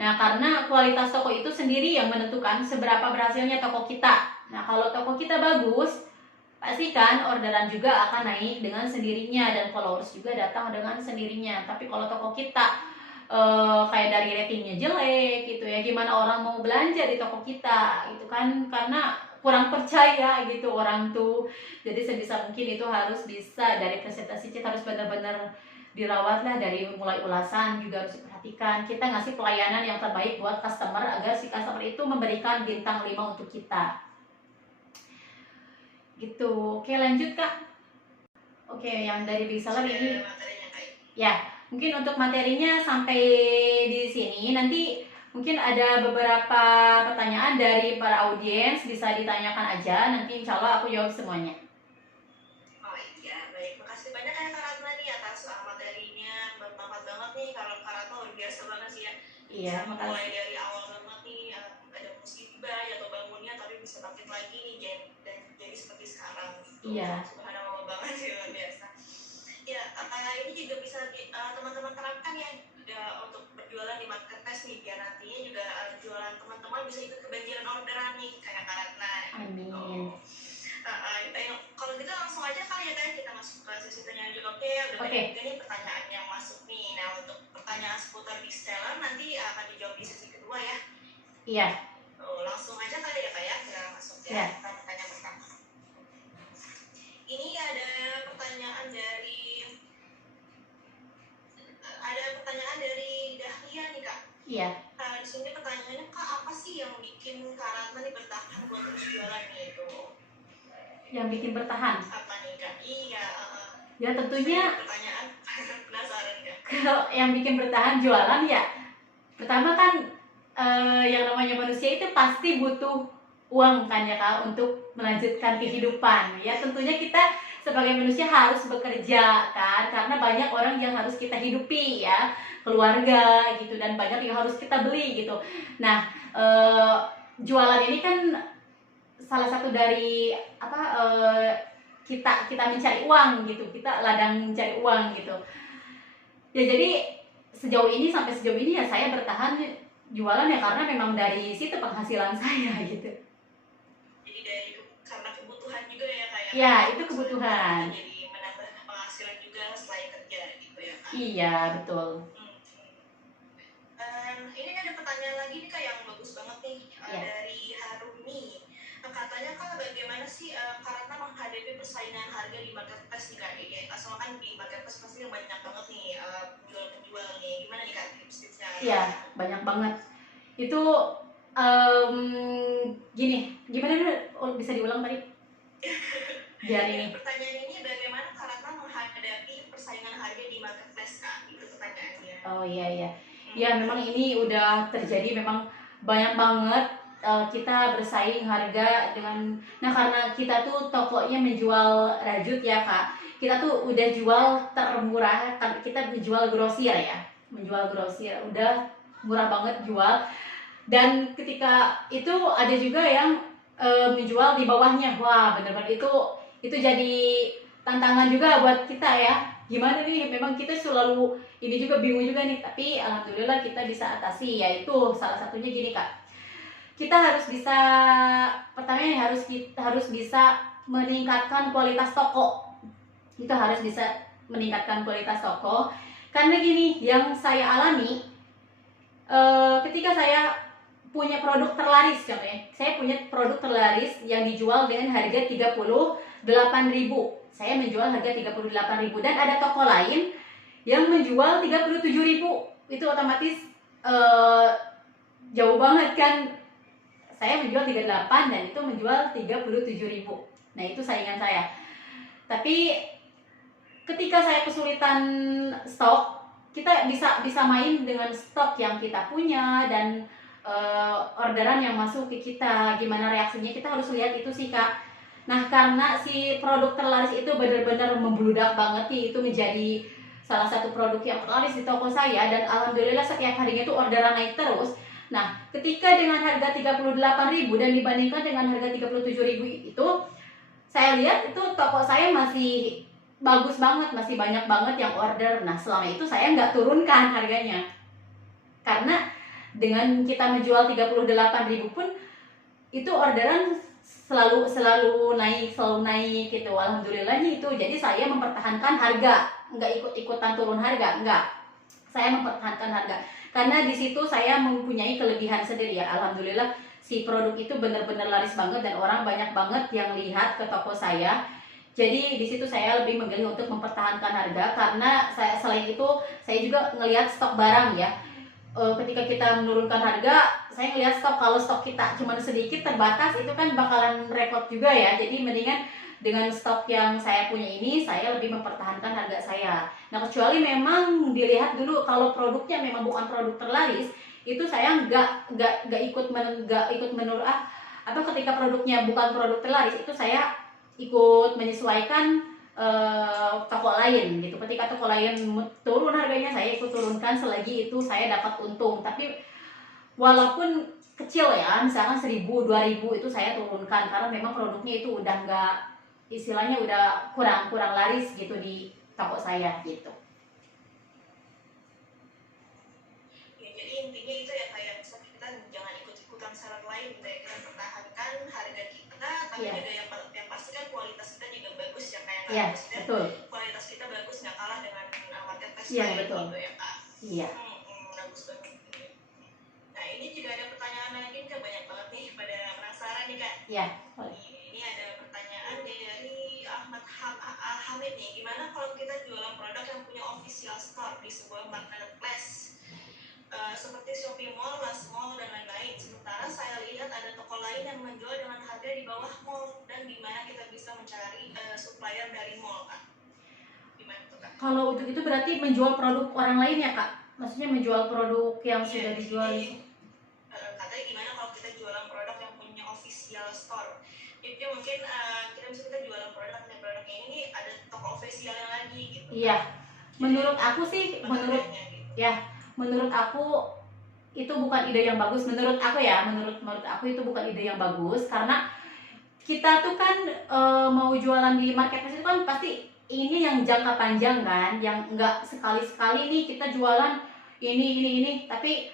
Nah, karena kualitas toko itu sendiri yang menentukan seberapa berhasilnya toko kita. Nah, kalau toko kita bagus, pastikan orderan juga akan naik dengan sendirinya dan followers juga datang dengan sendirinya. Tapi kalau toko kita kayak dari ratingnya jelek gitu ya, gimana orang mau belanja di toko kita gitu kan, karena kurang percaya gitu orang tuh. Jadi sebisa mungkin itu harus bisa dari presentasi kita harus benar-benar dirawat lah, dari mulai ulasan juga harus diperhatikan. Kita ngasih pelayanan yang terbaik buat customer agar si customer itu memberikan bintang 5 untuk kita gitu. Oke, lanjut Kak. Oke, yang dari Big Seller ini ya, mungkin untuk materinya sampai di sini. Nanti mungkin ada beberapa pertanyaan dari para audiens, bisa ditanyakan aja, nanti insya Allah aku jawab semuanya. Oh iya, baik. Makasih banyak ya Kak Ratna nih atas materinya, bermanfaat banget nih. Kalau Kak Ratna luar biasa banget sih ya. Iya, makasih. Mulai dari awal banget nih, ada musibah atau bangunnya, tapi bisa bangkit lagi nih, dan jadi seperti sekarang. Iya. Subhanallah banget sih, luar biasa. Ya, ini juga bisa teman-teman terapkan ya untuk berjualan di marketplace nih, biar nantinya juga jualan teman-teman bisa ikut kebanjiran orderan nih kayak Kak Ratna. Amin. Kalau gitu langsung aja kali ya Kak, kita masuk ke sesi pertanyaan jawab. Oke, udah banyak juga nih pertanyaan yang masuk nih. Nah, untuk pertanyaan seputar big seller nanti akan dijawab di sesi kedua ya. Iya. Langsung aja kali ya Kak ya, kita masuk ya. Pertanyaan pertama. Ini ada pertanyaan dari Dahlia nih Kak. Iya. Di sini pertanyaannya, Kak, apa sih yang bikin Kak Ratna nih bertahan buat terus jualan gitu? Yang bikin bertahan? Apa nih Kak? Iya. Ya tentunya. Pertanyaan penasaran Kak. Kalau yang bikin bertahan jualan ya, pertama kan yang namanya manusia itu pasti butuh uang kan ya Kak, untuk melanjutkan kehidupan. Ya tentunya kita sebagai manusia harus bekerja kan, karena banyak orang yang harus kita hidupi ya, keluarga gitu, dan banyak yang harus kita beli gitu. Nah, jualan ini kan salah satu dari kita mencari uang gitu, kita ladang mencari uang gitu. Ya jadi sampai sejauh ini ya saya bertahan jualan ya karena memang dari situ penghasilan saya gitu. Karena kebutuhan juga ya Kak? Ya, itu kebutuhan. Jadi menambah penghasilan juga selain kerja gitu ya Kak? Iya, betul. Ini ada pertanyaan lagi nih Kak yang bagus banget nih, dari Harumi. Katanya Kak, bagaimana sih Kak Ratna menghadapi persaingan harga di marketplace nih Kak? Soalnya kan di marketplace pasti banyak banget nih penjual-penjual nih. Gimana nih Kak tips-tipsnya? Iya, banyak banget. Itu gini, gimana dulu bisa diulang tadi? Biar ini. Pertanyaan ini, bagaimana Kak Ratna menghadapi persaingan harga di marketplace Kak? Itu pertanyaannya. Oh iya. Ya memang ini udah terjadi, memang banyak banget kita bersaing harga dengan. Nah karena kita tuh tokonya menjual rajut ya Kak, kita tuh udah jual termurah, kita menjual grosir ya, menjual grosir udah murah banget jual. Dan ketika itu ada juga yang menjual di bawahnya. Wah, bener-bener itu jadi tantangan juga buat kita ya. Gimana nih, memang kita selalu ini juga bingung juga nih, tapi alhamdulillah kita bisa atasi. Yaitu salah satunya gini Kak, kita harus bisa, pertama nih kita harus bisa meningkatkan kualitas toko. Itu harus bisa meningkatkan kualitas toko, karena gini yang saya alami, ketika saya punya produk terlaris, contohnya saya punya produk terlaris yang dijual dengan harga 38.000, saya menjual harga 38.000, dan ada toko lain yang menjual 37.000, itu otomatis jauh banget kan. Saya menjual 38 dan itu menjual 37.000. Nah, itu saingan saya. Tapi ketika saya kesulitan stok, kita bisa main dengan stok yang kita punya dan orderan yang masuk ke kita, gimana reaksinya, kita harus lihat itu sih Kak. Nah, karena si produk terlaris itu benar-benar membludak banget nih, itu menjadi salah satu produk yang terlaris di toko saya, dan alhamdulillah setiap harinya itu orderan naik terus. Nah, ketika dengan harga 38.000 dan dibandingkan dengan harga 37.000 itu, saya lihat itu toko saya masih bagus banget, masih banyak banget yang order. Nah, selama itu saya nggak turunkan harganya, karena dengan kita menjual 38.000 pun itu orderan selalu naik gitu. Alhamdulillahnya itu. Jadi saya mempertahankan harga, nggak ikut-ikutan turun harga, nggak. Saya mempertahankan harga karena di situ saya mempunyai kelebihan sendiri ya. Alhamdulillah si produk itu benar-benar laris banget dan orang banyak banget yang lihat ke toko saya. Jadi di situ saya lebih memilih untuk mempertahankan harga, karena selain itu saya juga ngelihat stok barang ya. Ketika kita menurunkan harga, saya ngelihat stok, kalau stok kita cuma sedikit terbatas, itu kan bakalan repot juga ya. Jadi mendingan dengan stok yang saya punya ini, saya lebih mempertahankan harga saya. Nah, kecuali memang dilihat dulu kalau produknya memang bukan produk terlaris, itu saya nggak ikut menurut atau ketika produknya bukan produk terlaris, itu saya ikut menyesuaikan toko lain gitu. Ketika toko lain turun harganya, saya ikut turunkan selagi itu saya dapat untung. Tapi walaupun kecil ya, misalkan 1.000, 2.000 itu saya turunkan, karena memang produknya itu udah nggak, istilahnya udah kurang laris gitu di toko saya gitu. Ya, jadi intinya itu ya, kayak misalnya kita jangan ikut-ikutan saran lain, kita pertahankan harga kita, tapi juga yang pasti kan kualitas kita juga bagus ya, kayak betul. Kualitas kita bagus, nggak kalah dengan marketplace lain betul. Gitu ya Kak. Iya. Bagus banget. Nah, ini juga ada pertanyaan lagi Kak, banyak banget nih, pada penasaran nih Kak. Iya. Ini ada pertanyaan dari Ahmad Hamid nih, gimana kalau kita jualan produk yang punya official store di sebuah marketplace seperti Shopee Mall, Last Mall, dan lain-lain. Sementara saya lihat ada toko lain yang menjual dengan harga di bawah mall, dan gimana kita bisa mencari supplier dari mall Kak? Gimana tuh Kak? Kalau untuk itu berarti menjual produk orang lain ya Kak? Maksudnya menjual produk yang sudah dijual? Katanya gimana kalau kita jualan produk yang punya official store? Jadi mungkin kita jualan produk, dan produknya ini ada toko officialnya lagi gitu. Iya. Menurut aku sih, menurut aku itu bukan ide yang bagus. Menurut aku itu bukan ide yang bagus, karena kita tuh kan mau jualan di marketplace itu kan pasti ini yang jangka panjang kan, yang enggak sekali-sekali nih kita jualan ini, tapi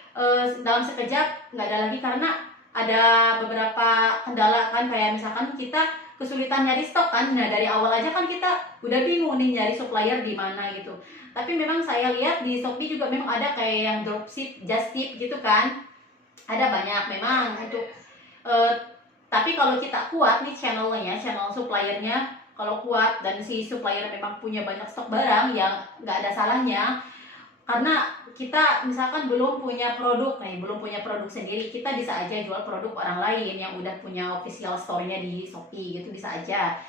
dalam sekejap nggak ada lagi, karena ada beberapa kendala kan, kayak misalkan kita kesulitan nyari stok kan. Nah, dari awal aja kan kita udah bingung nih nyari supplier di mana gitu. Tapi memang saya lihat di Shopee juga memang ada kayak yang dropship, just tip gitu kan. Ada banyak memang untuk tapi kalau kita kuat nih channel suppliernya, kalau kuat dan si supplier memang punya banyak stok barang, yang nggak ada salahnya. Karena kita misalkan belum punya produk sendiri, kita bisa aja jual produk orang lain yang udah punya official store-nya di Shopee gitu, bisa aja.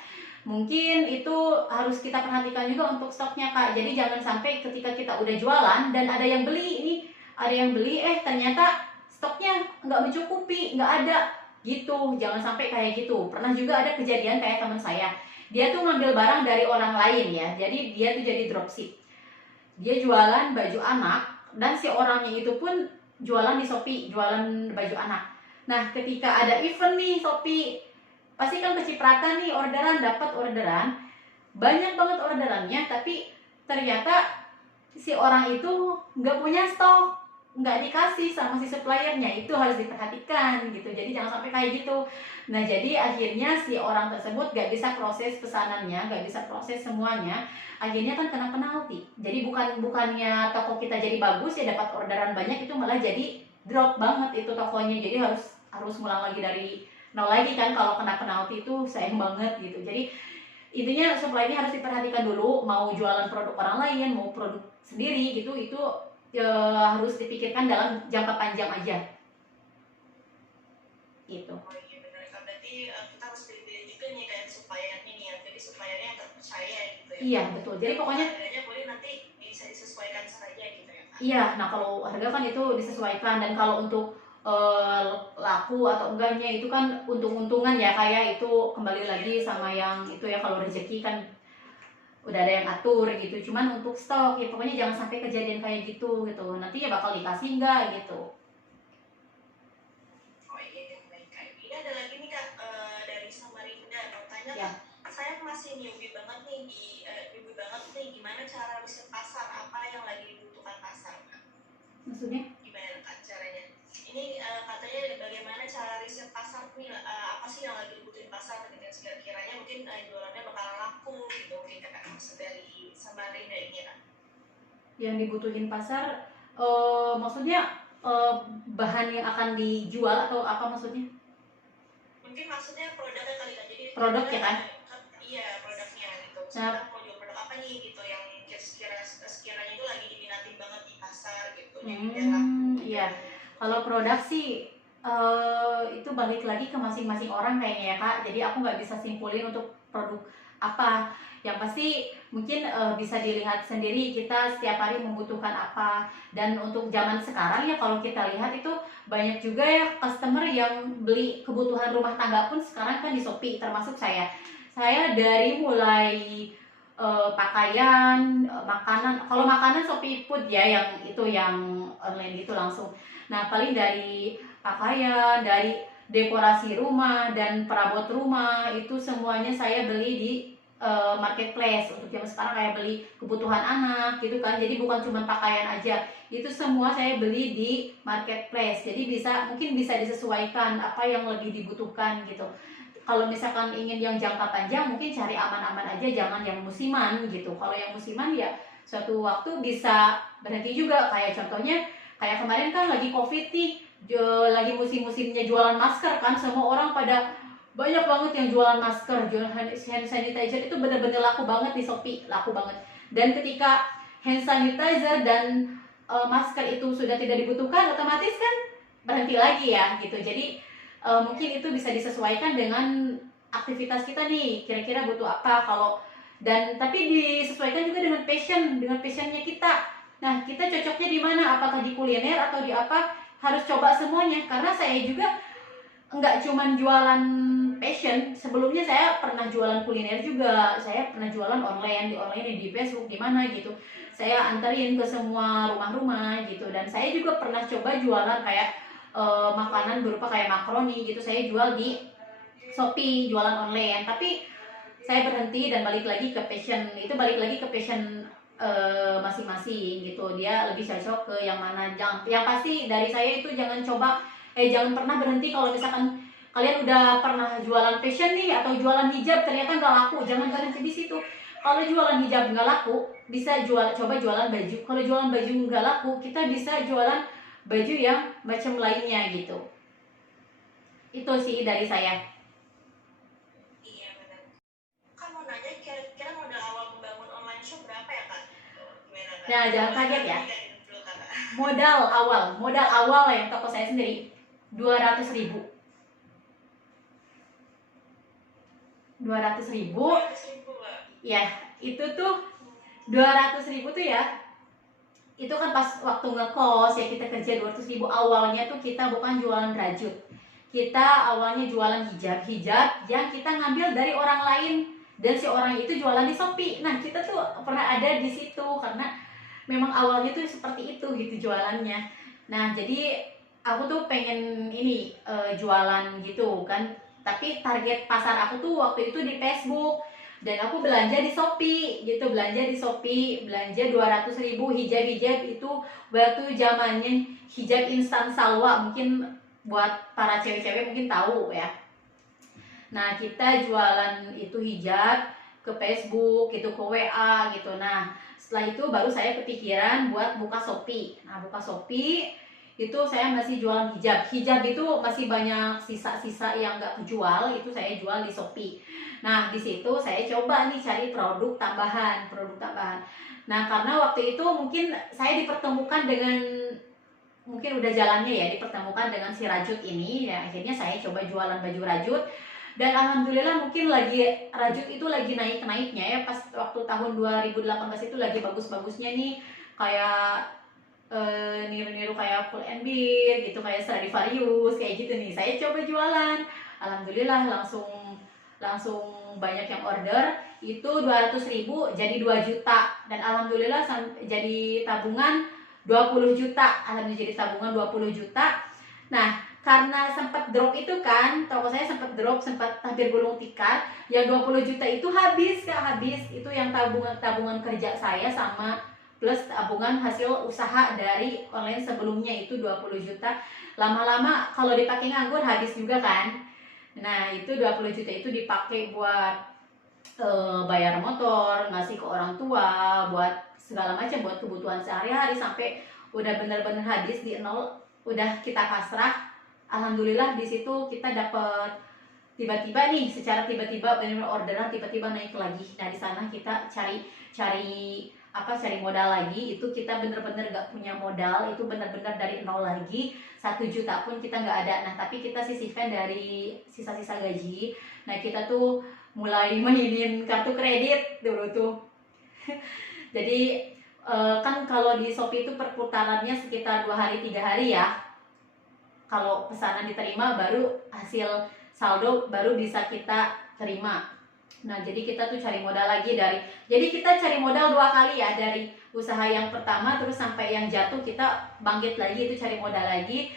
Mungkin itu harus kita perhatikan juga untuk stoknya Kak. Jadi jangan sampai ketika kita udah jualan dan ada yang beli ternyata stoknya nggak mencukupi, nggak ada gitu. Jangan sampai kayak gitu. Pernah juga ada kejadian kayak teman saya, Dia tuh ngambil barang dari orang lain ya, jadi dia tuh jadi dropship. Dia jualan baju anak, dan si orangnya itu pun jualan di Shopee, jualan baju anak. Nah, ketika ada event nih Shopee, pasti kan kecipratan nih orderan, dapat orderan, banyak banget orderannya, tapi ternyata si orang itu nggak punya stok, nggak dikasih sama si suppliernya. Itu harus diperhatikan gitu, jadi jangan sampai kayak gitu. Nah, jadi akhirnya si orang tersebut nggak bisa proses pesanannya, nggak bisa proses semuanya, akhirnya kan kena penalti. Jadi bukannya toko kita jadi bagus ya, dapat orderan banyak, itu malah jadi drop banget itu tokonya. Jadi harus ngulang lagi dari nol lagi kan. Kalau kena penalti itu sayang banget gitu. Jadi intinya supply ini harus diperhatikan dulu, mau jualan produk orang lain, mau produk sendiri gitu, itu harus dipikirkan dalam jangka panjang aja gitu. Oh iya benar Kak, berarti kita harus pilih-pilih juga nih kayak suppliernya nih ya, jadi suppliernya yang terpercaya gitu ya. Iya betul, jadi pokoknya harganya boleh nanti bisa disesuaikan saja gitu ya Kak. iya. Nah, kalau harga kan itu disesuaikan, dan kalau untuk laku atau enggaknya itu kan untung-untungan ya, kayak itu kembali lagi sama yang itu ya, kalau rezeki kan udah ada yang atur gitu. Cuman untuk stok ya pokoknya jangan sampai kejadian kayak gitu nanti ya bakal dikasih enggak gitu. Oh iya baik Kak, ini ada lagi nih Kak, dari Samarinda mau tanya Ya. Kak, saya masih newbie banget nih gimana cara riset pasar, apa yang lagi dibutuhkan pasar Kak? Maksudnya Gimana Kak caranya? Ini katanya bagaimana cara riset pasar nih, apa sih yang lagi dibutuhin pasar, dengan sekiranya mungkin jualannya bakalan laku gitu mungkin Kak, maksud dari Samarinda ini Kak. yang dibutuhin pasar maksudnya bahan yang akan dijual atau apa maksudnya? Mungkin maksudnya produknya kali Kak, jadi Produk ya kan? Iya produknya gitu, Nah, kita mau jual produk apa nih gitu yang sekiranya itu lagi diminatin banget di pasar gitu, jadi biar laku gitu. iya. Kalau produk sih itu balik lagi ke masing-masing orang kayaknya ya Kak. Jadi aku nggak bisa simpulin untuk produk apa. Yang pasti mungkin bisa dilihat sendiri kita setiap hari membutuhkan apa. Dan untuk zaman sekarang ya, kalau kita lihat itu banyak juga ya customer yang beli kebutuhan rumah tangga pun sekarang kan di Shopee, termasuk saya. Saya dari mulai pakaian, makanan. Kalau makanan Shopee Food ya, yang itu yang online gitu langsung. Nah, paling dari pakaian, dari dekorasi rumah dan perabot rumah, itu semuanya saya beli di marketplace. Untuk zaman sekarang kayak beli kebutuhan anak gitu kan, jadi bukan cuma pakaian aja, itu semua saya beli di marketplace. Jadi mungkin bisa disesuaikan apa yang lebih dibutuhkan gitu. Kalau misalkan ingin yang jangka panjang, mungkin cari aman-aman aja, jangan yang musiman gitu. Kalau yang musiman ya suatu waktu bisa berhenti juga. Kayak contohnya kayak kemarin kan lagi covid nih, lagi musim-musimnya jualan masker kan, semua orang pada banyak banget yang jualan masker, jualan hand sanitizer, itu bener-bener laku banget di Shopee, laku banget. Dan ketika hand sanitizer dan masker itu sudah tidak dibutuhkan, otomatis kan berhenti lagi ya gitu. Jadi mungkin itu bisa disesuaikan dengan aktivitas kita nih, kira-kira butuh apa. Tapi disesuaikan juga dengan passionnya kita. Nah, kita cocoknya di mana? Apakah di kuliner atau di apa? Harus coba semuanya. Karena saya juga nggak cuman jualan passion. Sebelumnya saya pernah jualan kuliner juga. Saya pernah jualan online di Facebook, di mana gitu. Saya anterin ke semua rumah-rumah gitu. Dan saya juga pernah coba jualan kayak makanan berupa kayak makaroni gitu. Saya jual di Shopee, jualan online. Tapi saya berhenti dan balik lagi ke passion. Itu balik lagi ke passion masing-masing gitu. Dia lebih cocok ke yang mana. Yang pasti dari saya itu jangan pernah berhenti. Kalau misalkan kalian udah pernah jualan fashion nih atau jualan hijab ternyata nggak laku, jangan berhenti di situ. Kalau jualan hijab nggak laku, bisa coba jualan baju. Kalau jualan baju nggak laku, kita bisa jualan baju yang macam lainnya gitu. Itu sih dari saya. Iya benar. Kan mau nanya kira-kira modal awal membangun online shop berapa ya Kak? Gimana Kak? Nah, jangan kaget ya. Dulu, Kak. Modal awal yang toko saya sendiri 200.000. 200.000. 200.000 Kak. Ya, itu tuh 200.000 tuh ya. Itu kan pas waktu ngekos ya, kita kerja 200.000. Awalnya tuh kita bukan jualan rajut. Kita awalnya jualan hijab yang kita ngambil dari orang lain. dan si orang itu jualan di Shopee. Nah kita tuh pernah ada di situ karena memang awalnya tuh seperti itu gitu jualannya. Nah jadi aku tuh pengen ini jualan gitu kan, tapi target pasar aku tuh waktu itu di Facebook, dan aku belanja di Shopee gitu, belanja 200.000 hijab itu waktu zamannya hijab instan salwa, mungkin buat para cewek-cewek mungkin tahu ya. Nah kita jualan itu hijab ke Facebook gitu, ke WA gitu. Nah setelah itu baru saya kepikiran buat buka Shopee. Nah buka Shopee itu saya masih jualan hijab itu masih banyak sisa-sisa yang nggak kejual, itu saya jual di Shopee. Nah di situ saya coba nih cari produk tambahan. Nah karena waktu itu mungkin saya dipertemukan dengan, mungkin udah jalannya ya, dipertemukan dengan si rajut ini ya, akhirnya saya coba jualan baju rajut. Dan alhamdulillah mungkin lagi rajut itu lagi naik-naiknya ya, pas waktu tahun 2018 itu lagi bagus-bagusnya nih, kayak niru-niru kayak Pull and Bear gitu, kayak Stradivarius kayak gitu nih. Saya coba jualan, alhamdulillah langsung banyak yang order. Itu 200.000 jadi 2 juta, dan alhamdulillah jadi tabungan 20 juta. Alhamdulillah jadi tabungan 20 juta. Nah karena sempat drop itu kan, toko saya sempat drop, sempat hampir gulung tikar, yang 20 juta itu habis itu yang tabungan kerja saya sama plus tabungan hasil usaha dari online sebelumnya itu 20 juta. Lama-lama kalau dipakai nganggur habis juga kan. Nah itu 20 juta itu dipakai buat bayar motor, ngasih ke orang tua, buat segala macam, buat kebutuhan sehari-hari, sampai udah bener-bener habis di nol, udah kita pasrah. Alhamdulillah di situ kita dapat tiba-tiba nih, secara tiba-tiba benar-benar orderan tiba-tiba naik lagi. Nah di sana kita cari modal lagi. Itu kita bener-bener gak punya modal, itu bener-bener dari nol lagi, 1 juta pun kita nggak ada. Nah tapi kita sisihkan dari sisa-sisa gaji. Nah kita tuh mulai mainin kartu kredit dulu tuh. Jadi kan kalau di Shopee itu perputarannya sekitar 2 hari 3 hari ya. Kalau pesanan diterima baru hasil saldo baru bisa kita terima. Nah jadi kita tuh cari modal lagi jadi kita cari modal 2 kali ya, dari usaha yang pertama terus sampai yang jatuh kita bangkit lagi, itu cari modal lagi.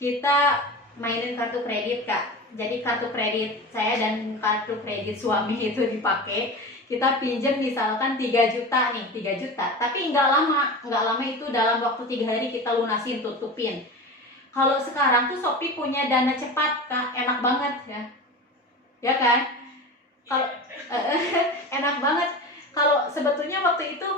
Kita mainin kartu kredit Kak. Jadi kartu kredit saya dan kartu kredit suami itu dipakai. Kita pinjam misalkan 3 juta nih, 3 juta. Tapi nggak lama itu, dalam waktu 3 hari kita lunasin, tutupin. Kalau sekarang tuh Shopee punya dana cepat Kak, enak banget ya. Ya kan? Kalau enak banget. Kalau sebetulnya waktu itu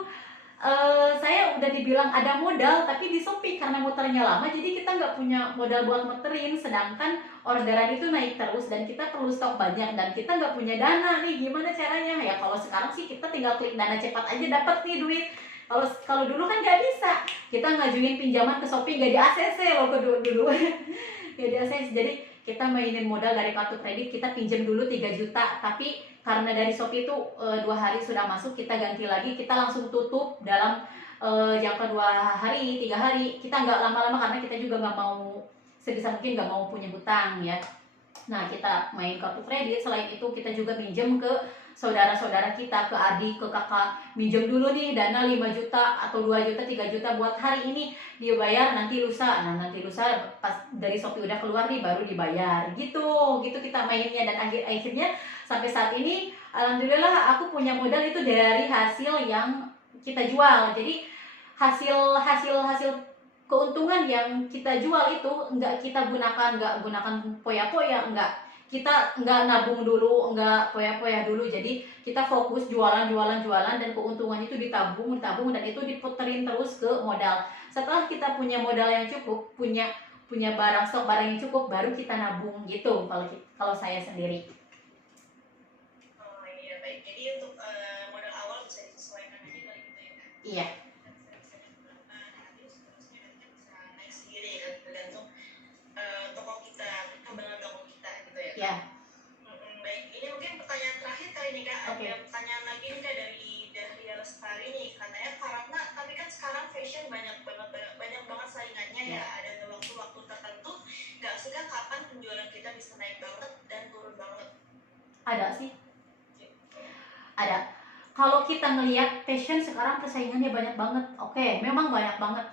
saya udah dibilang ada modal, tapi di Shopee karena muternya lama jadi kita nggak punya modal buat muterin, sedangkan orderan itu naik terus dan kita perlu stok banyak dan kita nggak punya dana nih, gimana caranya ya? Kalau sekarang sih kita tinggal klik dana cepat aja dapat nih duit. Kalau dulu kan nggak bisa, kita ngajuin pinjaman ke Shopee nggak di ACC loh dulu nggak di ACC. Jadi kita mainin modal dari kartu kredit, kita pinjam dulu 3 juta, tapi karena dari Shopee itu 2 hari sudah masuk, kita ganti lagi, kita langsung tutup dalam jangka 2 hari 3 hari. Kita nggak lama-lama karena kita juga nggak mau, sebisa mungkin nggak mau punya hutang ya. Nah kita main kartu kredit. Selain itu kita juga pinjam ke saudara-saudara kita, ke adik, ke kakak, minjem dulu nih dana 5 juta atau 2 juta 3 juta buat hari ini, dibayar nanti lusa. Nah nanti lusa pas dari Shopee udah keluar nih baru dibayar gitu kita mainnya. Dan akhirnya sampai saat ini alhamdulillah aku punya modal itu dari hasil yang kita jual. Jadi hasil keuntungan yang kita jual itu nggak gunakan poya-poya, kita nggak nabung dulu, nggak poya-poya dulu. Jadi kita fokus jualan dan keuntungan itu ditabung dan itu diputerin terus ke modal. Setelah kita punya modal yang cukup, punya stok barang yang cukup, baru kita nabung gitu kalau saya sendiri. Oh iya baik, jadi untuk modal awal bisa disesuaikan aja gitu ya Kak? Iya. Toko kita, perkembangan toko kita gitu ya. Ya. Baik, ini mungkin pertanyaan terakhir kali nih Kak. Okay. Ada pertanyaan lagi nih Kak dari Dahlia Lestari nih, katanya karena tapi kan sekarang fashion banyak banget saingannya ya. Ada waktu-waktu tertentu nggak suka kapan penjualan kita bisa naik banget dan turun banget. Ada sih. kalau kita ngelihat fashion sekarang persaingannya banyak banget, oke, memang banyak banget.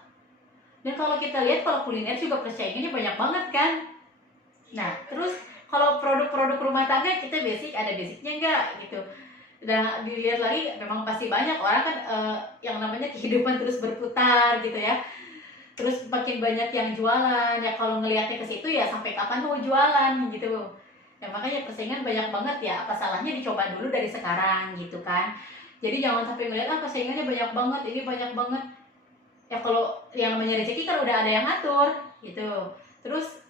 Dan kalau kita lihat kalau kuliner juga persaingannya banyak banget kan. Nah, terus kalau produk-produk rumah tangga kita ada basicnya enggak gitu. Dan dilihat lagi memang pasti banyak orang kan, yang namanya kehidupan terus berputar gitu ya. Terus makin banyak yang jualan ya, kalau ngelihatnya ke situ ya sampai kapan mau jualan gitu. Ya makanya persaingan banyak banget ya, apa salahnya dicoba dulu dari sekarang gitu kan. Jadi jangan sampai ngelihat persaingannya banyak banget, ini banyak banget. Ya kalau yang namanya rezeki kan udah ada yang ngatur gitu. Terus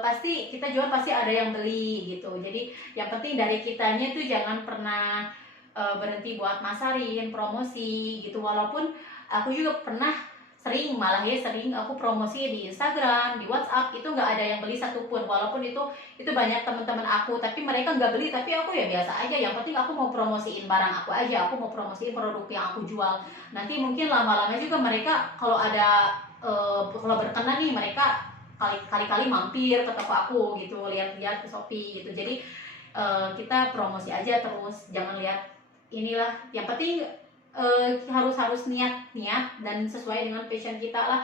pasti kita jual pasti ada yang beli gitu. Jadi yang penting dari kitanya tuh jangan pernah berhenti buat masarin, promosi gitu. Walaupun aku juga pernah sering aku promosi di Instagram, di WhatsApp, itu nggak ada yang beli satupun. Walaupun itu banyak teman-teman aku, tapi mereka nggak beli. Tapi aku ya biasa aja. Yang penting aku mau promosiin barang aku aja, aku mau promosiin produk yang aku jual. Nanti mungkin lama-lama juga mereka kalau ada kalau berkenan nih, mereka kali-kali mampir ke toko aku gitu, lihat-lihat ke Shopee gitu. Jadi kita promosi aja terus, jangan lihat inilah. Yang penting harus niat dan sesuai dengan passion kita lah.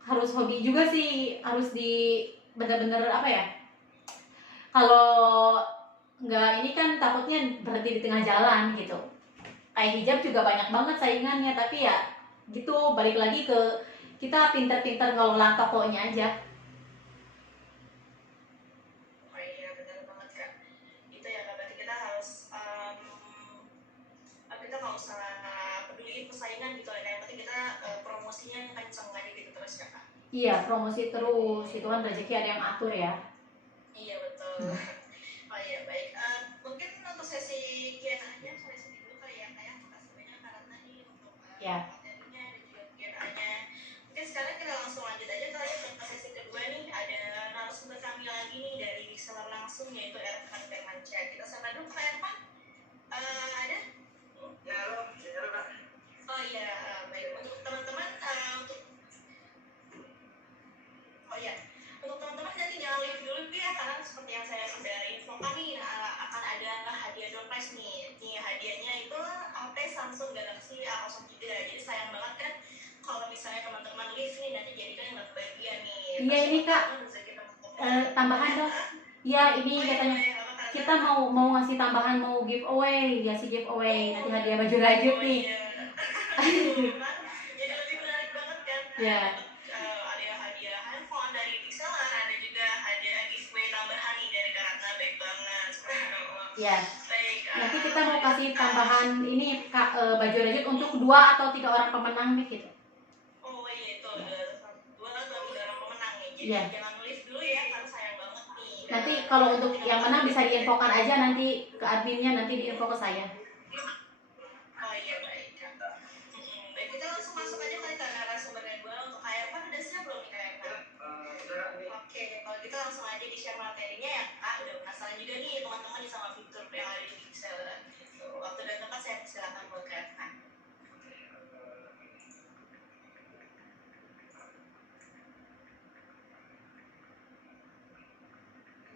Harus hobi juga sih, harus di bener-bener apa ya, kalau nggak ini kan takutnya berhenti di tengah jalan gitu. Kayak hijab juga banyak banget saingannya, tapi ya gitu, balik lagi ke kita pinter-pinter ngelola tokonya aja. Oh iya, benar banget Kak. Itu ya Kak, berarti kita harus kita nggak usah peduliin persaingan gitu ya. Yang penting kita promosinya kenceng aja gitu terus ya Kak. Iya, promosi terus, itu kan rezeki ada yang atur ya. Iya betul. Oh iya baik. Mungkin untuk sesi Q&A-nya sampai sini dulu kali ya Kak ya. Makasih banyak Kak Ratna nih untuk Ya. materinya dan juga Q&A-nya. Mungkin sekarang kita langsung lanjut aja kali ya ke sesi kedua nih. Ada narasumber kami lagi nih dari reseller langsung, yaitu Ervan Firmansyah. Kita sapa dulu Kak Ervan. Ada? Ya halo, halo Kak. Oh iya, baik. Untuk teman-teman, oh iya, untuk teman-teman nanti jangan leave dulu ya, karena seperti yang saya sudah infokan nih, akan ada hadiah door prize nih. Nih hadiahnya itu HP Samsung Galaxy A03. Jadi sayang banget kan kalau misalnya teman-teman leave nih, nanti jadikan yang nggak kebagian nih. Iya ini Kak, tambahan dong. Iya ini katanya kita mau ngasih tambahan, mau giveaway, nanti hadiah baju rajut nih. Jadi lebih menarik banget kan. Ya. Ada hadiah handphone dari Pixelar, ada juga hadiah giveaway tambahan nih dari Kak Ratna, baik banget. Ya. Baik. Nanti kita mau kasih tambahan ini Kak, baju rajut untuk 2 atau 3 orang pemenang nih gitu. Oh iya, itu ada 2 atau 3 orang pemenang nih. Jadi ya. Jangan leave dulu ya, karena sayang banget nih. Nanti kalau untuk yang menang bisa diinfokan aja nanti ke adminnya, nanti diinfo ke saya. Oh iya baik. Baik, kita langsung masuk aja kali ke narasumbernya gue. Untuk Kak Ervan udah siap belum nih Kak Ervan? Oke, kalau gitu langsung aja di share materinya ya Kak. Udah penasaran juga nih teman-teman sama fitur yang ada di Pixelar gitu. Waktu dan tempat saya persilakan buat Kak Ervan.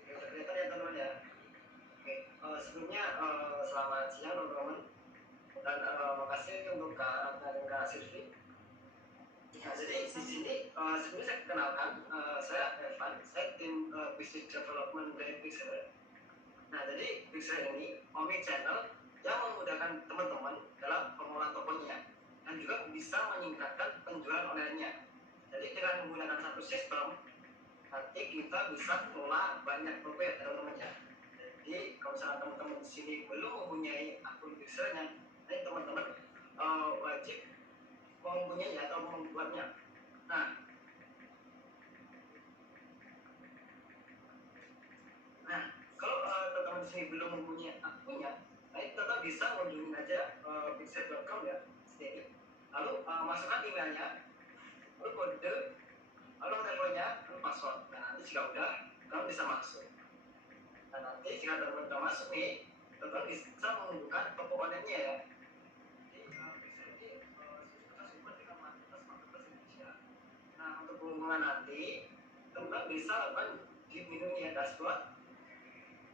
Kelihatan ya teman-teman ya. Oke, sebelumnya selamat siang teman-teman, dan makasih untuk Kak Ratna dan Kak Sylvie. Nah, jadi di sini sebelumnya saya kenalkan, saya Evan, saya tim business development dari Pixelar. Nah, jadi Pixelar ini omni channel yang memudahkan teman-teman dalam pengelolaan tokonya dan juga bisa meningkatkan penjualan online-nya. Jadi dengan menggunakan satu sistem, nanti kita bisa mengelola banyak toko ya teman-teman ya. Jadi kalau misalnya teman-teman di sini belum mempunyai akun Pixelarnya, nanti teman-teman wajib mempunyai atau membuatnya. Nah, kalau teman-teman di sini belum mempunyai akunnya, nanti tetap bisa mengunjungi aja pixel.com ya, sini. Lalu masukkan emailnya, lalu kode, lalu teleponnya, lalu password. Nah, nanti jika udah, kamu bisa masuk. Nah, nanti jika teman-teman udah masuk nih, teman-teman bisa mengunduhkan toko online-nya ya. Nah, untuk pengumuman nanti, teman-teman bisa lakukan di menunya dashboard,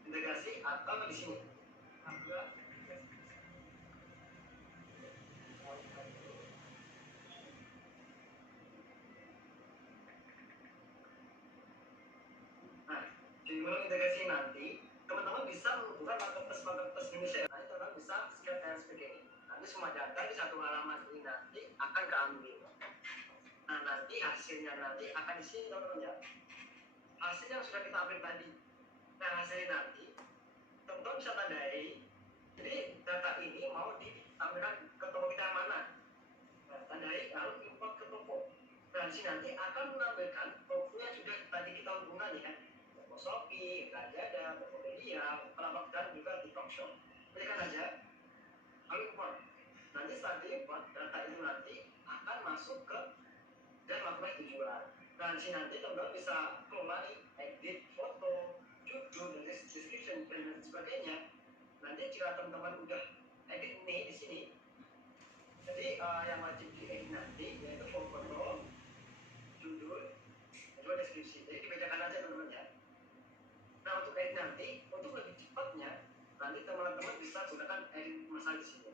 integrasi, atau di sini. sebelum integrasi nanti, teman-teman bisa membuka marketplace Indonesia. Nanti teman-teman bisa scan dan sebagainya. Nanti semua data di satu halaman ini nanti akan keambil. Nah, nanti hasilnya nanti akan di sini teman-teman ya. Hasil yang sudah kita ambil tadi. Nah, hasilnya nanti teman-teman bisa tandai. Jadi data ini mau ditampilkan ke toko kita yang mana. Nah, tandai lalu import ke toko. Nah, di sini nanti akan menampilkan toko yang sudah tadi kita hubungkan ya. Toko Shopee, Lazada, Tokopedia, Bukalapak dan juga TikTok Shop. Klikkan aja, lalu import. Nanti setelah diimport, data itu nanti akan masuk ke dan melakukan tujuan. Nah, di sini nanti teman-teman bisa kelola edit foto, judul, dan description dan lain sebagainya. Nanti jika teman-teman udah edit nih di sini, jadi yang wajib di edit nanti yaitu foto, judul, dan juga deskripsi. Jadi dibedakan aja teman-teman ya. Nah, untuk edit nanti, untuk lebih cepatnya, nanti teman-teman bisa gunakan edit massal di sini.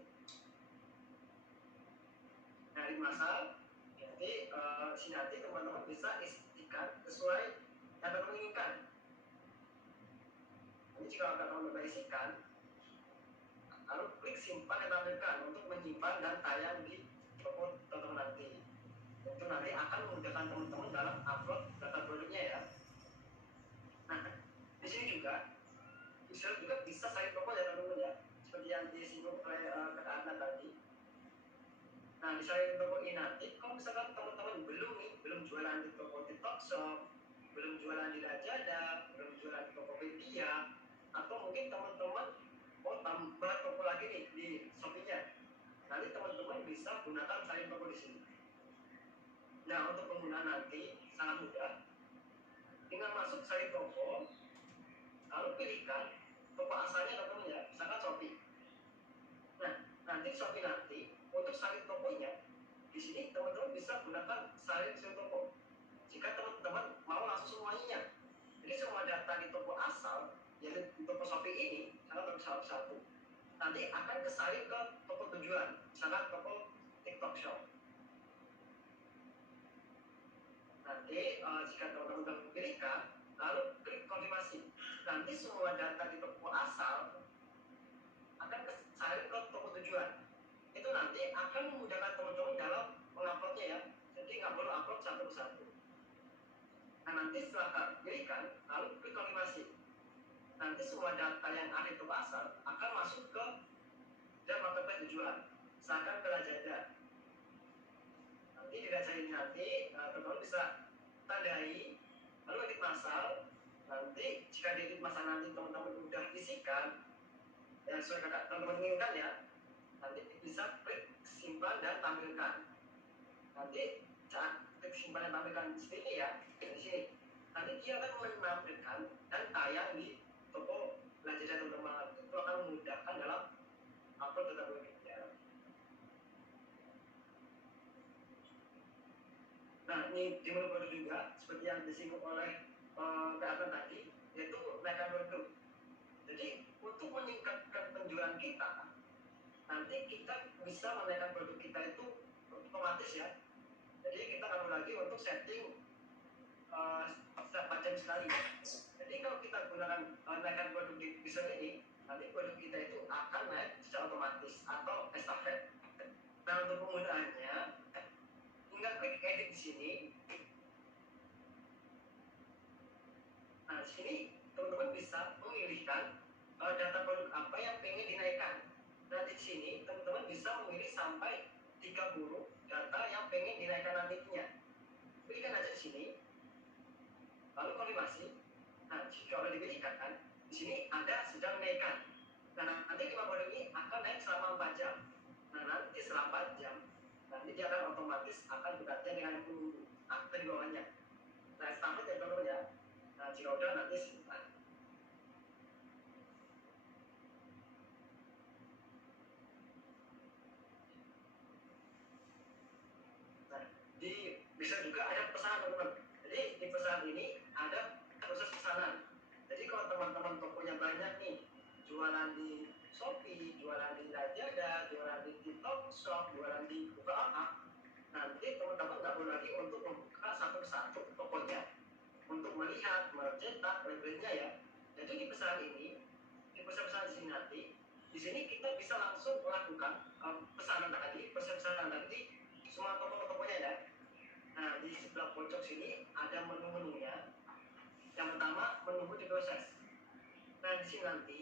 Nah, edit massal, jadi sini nanti teman-teman bisa isikan sesuai yang teman-teman inginkan. Ini jika teman-teman isikan, lalu klik simpan dan tampilkan untuk menyimpan dan tayang di toko teman-teman nanti. Itu nanti akan memudahkan teman-teman dalam upload data produknya ya. Nah, di sini juga bisa salin toko ya teman-teman ya, seperti yang disinggung oleh Kak Adna tadi. Nah, di salin toko ini nanti, kalau misalkan teman-teman belum jualan di toko TikTok Shop, belum jualan di Lazada, belum jualan di Tokopedia, atau mungkin teman-teman mau tambah toko lagi nih di Shopee-nya, nanti teman-teman bisa gunakan salin toko di sini. Nah, untuk penggunaan nanti sangat mudah. Tinggal masuk salin toko, lalu pilihkan toko asalnya teman-teman ya, misalkan Shopee. Nah, nanti Shopee nanti untuk salin tokonya di sini teman-teman bisa gunakan salin toko. Jika teman-teman mau langsung semuanya, jadi semua data di toko asal yang di toko Shopee ini sangat satu-satu nanti akan kesalin ke toko tujuan, misalkan toko TikTok Shop. Nanti jika teman-teman sudah memilihkan, lalu klik konfirmasi. Nanti semua data di toko asal akan kesalin ke toko tujuan. Itu nanti akan memudahkan teman-teman dalam menguploadnya ya. Jadi nggak perlu upload satu persatu. Nah, nanti setelah pilihkan, lalu klik konfirmasi. Nanti semua data yang ada di toko asal akan masuk ke dan marketplace tujuan. Misalkan ke Lazada. Nanti di Lazada ini nanti teman-teman bisa tandai, lalu edit massal. Nanti jika di edit massal nanti teman-teman udah isikan yang sesuai kakak teman-teman inginkan ya, nanti bisa klik simpan dan tampilkan. Nanti saat klik simpan dan tampilkan di sini ya, di sini. Nanti dia akan menampilkan dan tayang di toko Lazada teman-teman. Itu akan memudahkan dalam upload data produknya. Nah, ini di menu produk juga seperti yang disinggung oleh Kak tadi, yaitu naikkan produk. Jadi untuk meningkatkan penjualan kita, nanti kita bisa menaikkan produk kita itu otomatis ya. Jadi kita nggak perlu lagi untuk setting setiap 4 jam sekali. Jadi kalau kita gunakan naikkan produk di visual ini, nanti produk kita itu akan naik secara otomatis atau estafet. Nah, untuk penggunaannya, tinggal klik edit di sini. Nah, di sini teman-teman bisa memilihkan data produk apa yang pengen dinaikkan. Nah, di sini teman-teman bisa memilih sampai 30 data yang pengen dinaikkan nantinya. Pilihkan aja di sini. Lalu konfirmasi. Nah, jika sudah dipilihkan kan, di sini ada sedang naikkan. Nah, nanti 5 produk ini akan naik selama 4 jam. Nah, nanti setelah 4 jam, nanti dia akan otomatis akan bergantian dengan yang penunggu aktif di bawahnya. Nah, standar ya teman-teman ya. Nah, jika udah nanti simpan. Nah, bisa juga ada pesanan teman-teman. Jadi di pesanan ini ada proses pesanan. Jadi kalau teman-teman tokonya banyak nih, jualan di Shopee, jualan di Lazada, jualan di TikTok Shop, jualan di Bukalapak, nanti teman-teman nggak perlu lagi untuk membuka satu persatu tokonya untuk melihat, mencetak labelnya ya. Jadi di pesanan ini, di pesan-pesanan di sini nanti, di sini kita bisa langsung melakukan pesanan tadi, pesan-pesanan tadi semua toko-tokonya ya. Nah, di sebelah pojok sini ada menu-menunya. Yang pertama, menunggu diproses. Nah, di sini nanti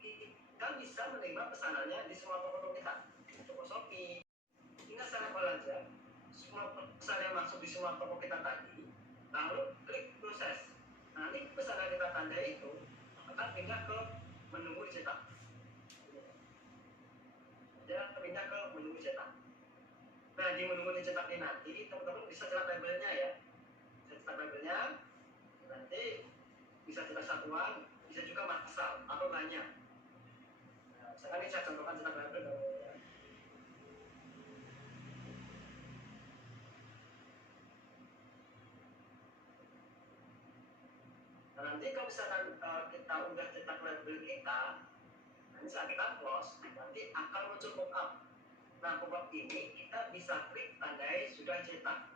kita bisa menerima pesanannya di semua toko-toko kita. Toko Shopee. Tinggal secara belanja, semua pesan yang masuk di semua toko kita tadi, lalu klik proses. Nah, ini pesan yang kita tandai itu akan pindah ke menunggu dicetak. Dia pindah ke menunggu cetak. Nah, di menunggu dicetak ini nanti teman-teman bisa cetak labelnya ya. Bisa cetak labelnya, nanti bisa cetak satuan, bisa juga massal atau banyak. Nah, misalkan ini saya contohkan cetak label ya. Nah, nanti kalau misalkan kita udah cetak label kita, nanti saat kita close, nanti akan muncul pop-up. Nah, pop-up ini kita bisa klik tandai sudah cetak.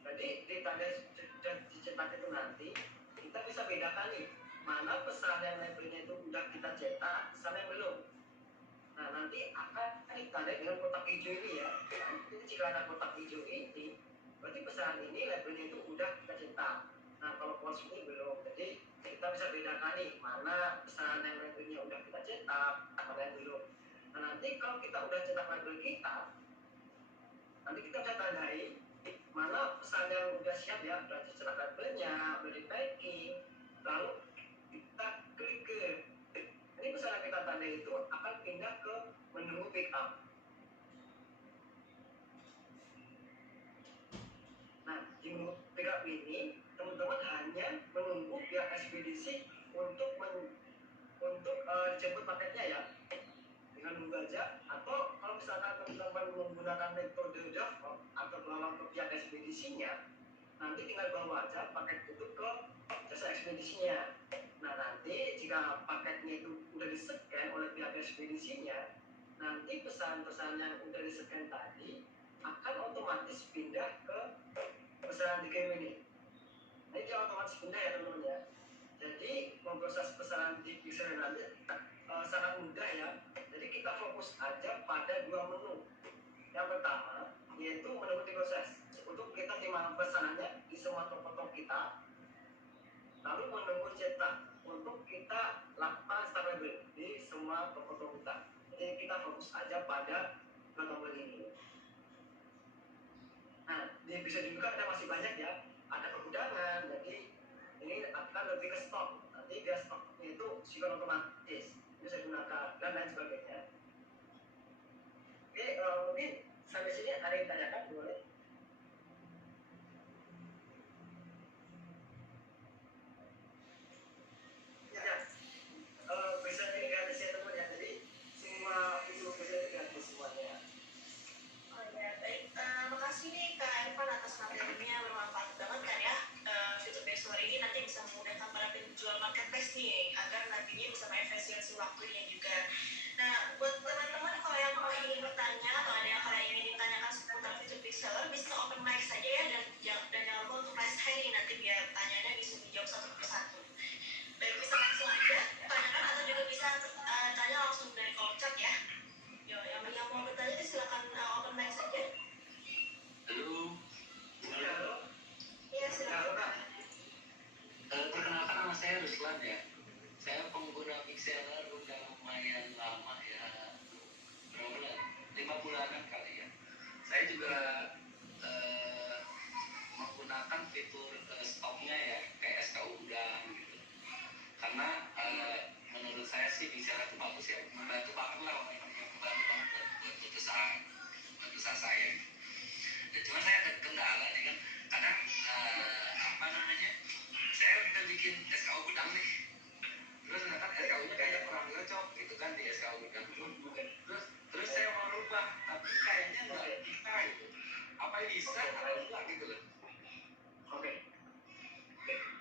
Jadi di tandai sudah dicetak itu nanti kita bisa bedakan nih mana pesan yang labelnya itu udah kita cetak, pesan yang belum. Nah, nanti akan ditandai dengan kotak hijau ini ya. Nanti jika ada kotak hijau ini, berarti pesan ini labelnya itu udah kita cetak. Nah, kalau pos ini belum. Jadi kita bisa bedakan nih mana pesan yang labelnya udah kita cetak, mana yang belum. Nah, nanti kalau kita udah cetak label kita, nanti kita bisa tandai mana pesan yang udah siap ya, udah dicetak labelnya, udah di packing, lalu kita klik ke ini pesan yang kita tandai itu akan pindah ke menunggu pick up. Nah, di menunggu pick up ini teman-teman hanya menunggu pihak ekspedisi untuk jemput paketnya ya, dengan menunggu aja. Atau kalau misalkan teman-teman menggunakan metode drop atau melawang ke pihak ekspedisinya, nanti tinggal bawa aja paket itu ke jasa ekspedisinya. Nah, nanti jika paketnya itu udah di-scan oleh pihak ekspedisinya, nanti pesan-pesan yang udah di-scan tadi akan otomatis pindah ke pesanan dikirim ini. Nah, ini otomatis pindah ya teman-teman ya. Jadi memproses pesanan di Pixel nanti sangat mudah ya. Jadi kita fokus aja pada dua menu. Yang pertama yaitu menunggu diproses untuk kita terima pesanannya di semua toko-toko kita. Lalu menunggu cetak untuk kita lakukan start label di semua toko-toko kita. Jadi kita fokus aja pada dua tombol ini. Nah, di episode juga ada masih banyak ya. Ada pergudangan, jadi ini akan lebih ke stok. Nanti biar stoknya itu sinkron otomatis. Ini saya gunakan dan lain sebagainya. Oke, mungkin sampai sini ada yang ditanyakan, boleh? Ya, bisa ini gratis ya teman ya. Jadi semua itu bisa gratis semuanya. Oh ya, baik. Makasih nih Kak Irfan atas materinya, bermanfaat banget kan ya. Fitur Bestore ini nanti bisa memudahkan para penjual marketplace nih, agar nantinya bisa mengefisiensi waktunya juga. Nah, buat teman-teman kalau yang ingin bertanya atau ada yang kalian ingin ditanyakan seputar fitur Pixeler, bisa open mic saja ya, dan jangan lupa untuk raise hand nih, nanti biar pertanyaannya bisa dijawab satu persatu. Baik, bisa langsung aja tanyakan atau juga bisa tanya langsung dari kolom chat ya. Yang mau bertanya silakan open mic saja. Halo. Halo. Iya, silakan. Perkenalkan nama saya Ruslan ya. Saya pengguna Pixeler udah lumayan lama ya. Berapa bulan? 5 bulanan kali ya. Saya juga menggunakan fitur stoknya ya, kayak SKU udang gitu. Karena menurut saya sih Pixeler itu bagus ya, membantu banget lah, membantu banget buat usaha saya. Dan cuma saya ada kendala nih kan, kadang apa namanya, saya udah bikin SKU gudang nih, terus ternyata SKU-nya kayaknya kurang cocok gitu kan di SKU gudang. Terus saya mau rubah, tapi kayaknya nggak bisa gitu. Apa bisa atau enggak gitu loh. Oke.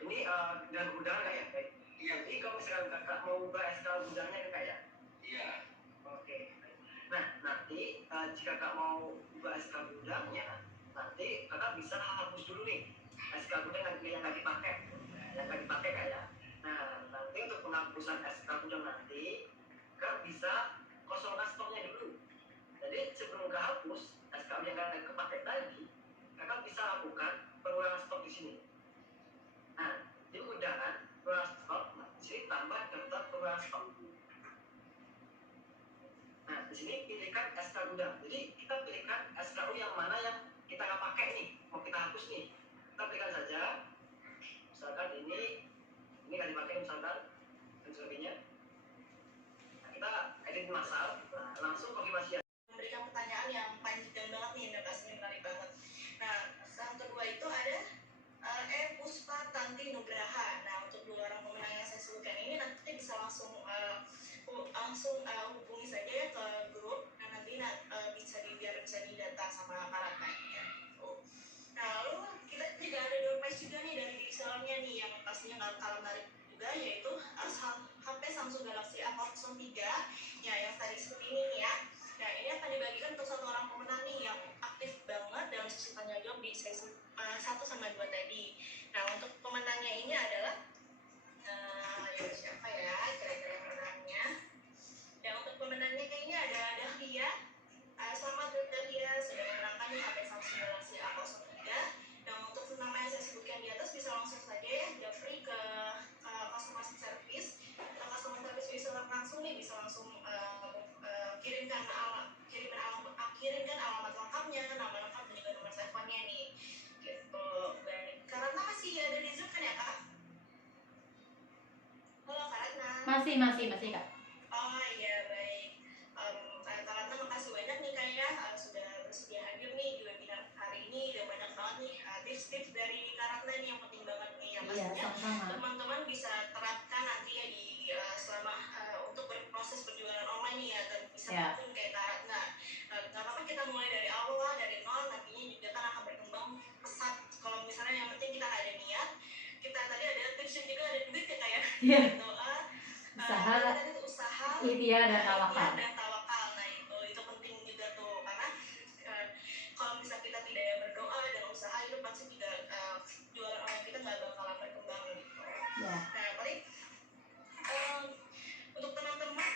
Ini dan gudang nggak ya? Baik. Iya. Jadi kalau misalkan kakak mau ubah SKU gudangnya kakak ya? Iya. Oke. Nah, nanti jika kakak mau ubah SKU gudangnya, nanti kakak bisa hapus dulu nih SKU gudang yang nggak dipakai, kak ya. Nah, urusan SK gudang nanti, Kak bisa kosongkan stoknya dulu. Jadi sebelum kehapus SK yang Kakak kepake tadi, Kakak bisa lakukan pengurangan stok di sini. Nah, di undangan pengurangan stok, nah, di sini tambah daftar pengurangan stok. Nah, di sini pilihkan SK gudang. Jadi kita pilihkan SKU yang mana yang kita nggak pakai nih, mau kita hapus nih. Kita pilihkan saja. Misalkan ini nggak dipakai misalkan dan sebagainya. Nah, kita edit massal, nah, langsung konfirmasi. Memberikan pertanyaan yang panjang banget nih, dan pastinya menarik banget. Nah, yang kedua itu ada Puspa Tanti Nugraha. Nah, untuk dua orang pemenang yang saya sebutkan ini nanti bisa langsung hubungi saja ya ke grup. Nah, nanti biar bisa didata sama karakternya. Nah, lalu kita juga ada door prize juga nih dari resellernya nih yang pastinya nggak kalah menarik juga, yaitu HP Samsung Galaxy A03 ya, yang tadi seperti ini nih ya. Nah, ini akan dibagikan untuk satu orang pemenang nih yang aktif banget dalam sesi tanya jawab di sesi 1 sama 2 tadi. Nah, untuk pemenangnya ini adalah siapa ya kira-kira pemenangnya? Dan untuk pemenangnya ini ada Dahlia. Selamat Dahlia, sudah memenangkan nih HP Samsung Galaxy A03. Dan untuk nama yang saya sebutkan di atas bisa langsung saja ya japri ke customer service. Customer service bisa langsung nih, bisa langsung kirimkan alamat lengkapnya, nama lengkap dan juga nomor teleponnya nih. Gitu. Baik. Karena masih ada di Zoom kan ya, Kak? Halo, Kak Ratna. Masih Kak. Oh iya, baik. Kak Ratna, makasih banyak nih Kak ya, sudah bersedia hadir nih di webinar hari ini. Dan banyak banget nih tips-tips dari Kak Ratna nih yang penting banget nih, yang Iya, pastinya sama-sama. teman-teman bisa terapkan nanti ya di selama untuk berproses berjualan online nih ya, dan bisa pun kayak Kak Ratna. Gak apa-apa kita mulai dari awal, dari nol, nantinya juga kan akan berkembang pesat. Kalau misalnya yang penting kita ada niat, kita tadi ada tips dan juga ada duit ya Kak ya. Iya. Usaha, ikhtiar dan tawakal. Nah, itu penting juga tuh, karena kalau misalnya kita tidak berdoa dan usaha, itu pasti juga jualan online kita nggak bakalan berkembang gitu. Yeah. Nah, paling untuk teman-teman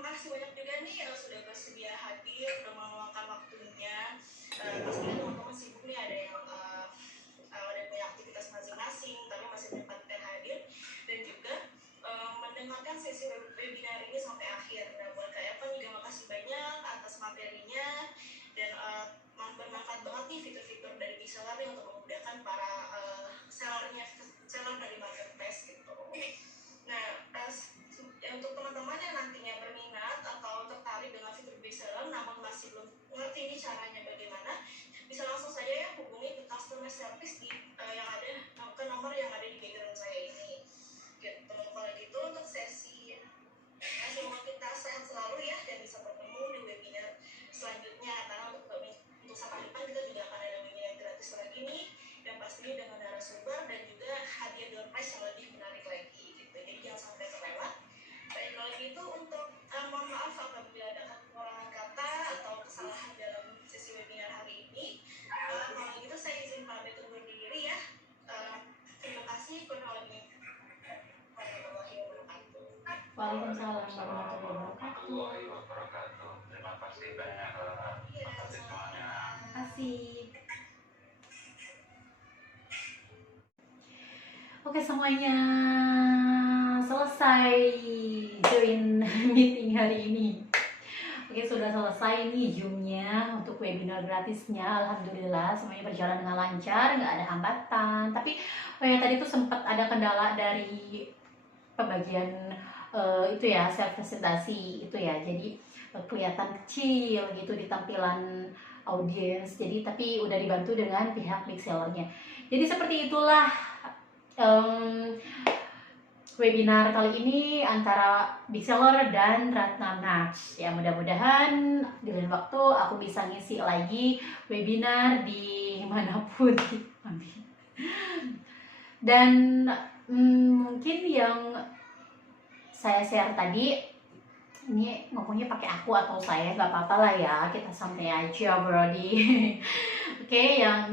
makasih banyak juga nih sudah bersedia hadir, sudah meluangkan waktunya. Pastinya teman-teman sibuk nih, ada yang ada punya aktivitas masing-masing, tapi masih menyempatkan hadir dan juga mendengarkan sesi webinar ini sampai akhir. Nah, buat Kak Evan juga makasih banyak atas materinya, dan bermanfaat banget nih fitur-fitur dari reseller nih untuk memudahkan para seller dari marketplace gitu. Nah, untuk teman-teman yang nantinya berminat atau tertarik dengan fitur reseller namun masih belum ngerti ini caranya bagaimana, bisa langsung saja ya hubungi ke customer service yang ada ke nomor yang ada di background saya ini. Gitu. Kalau gitu untuk sesi semoga kita sehat selalu ya, dan bisa bertemu di webinar selanjutnya, karena untuk Sapa depan kita juga akan ada webinar gratis lagi nih, dan pastinya dengan narasumber dan juga hadiah door prize yang lebih menarik lagi gitu. Jadi jangan sampai terlewat. Baik, kalau gitu untuk mohon maaf apabila ada kekurangan kata atau kesalahan dalam sesi webinar hari ini. Kalau gitu saya izin pamit undur diri ya. Terima kasih kurang lebih. Waalaikumsalam warahmatullahi wabarakatuh. Terima kasih banyak atas semuanya. Terima kasih. Oke, semuanya selesai join meeting hari ini. Oke, sudah selesai nih Zoom-nya untuk webinar gratisnya. Alhamdulillah semuanya berjalan dengan lancar, nggak ada hambatan. Tapi tadi tuh sempat ada kendala dari pembagian itu ya, self presentasi itu ya. Jadi kelihatan kecil gitu di tampilan audiens. Jadi tapi udah dibantu dengan pihak big sellernya. Jadi seperti itulah webinar kali ini antara big seller dan Ratna Nats ya. Mudah-mudahan di lain waktu aku bisa ngisi lagi webinar di manapun. Dan mungkin yang saya share tadi ini ngomongnya pakai aku atau saya, nggak apa-apa lah ya, kita santai aja Brody. Oke, yang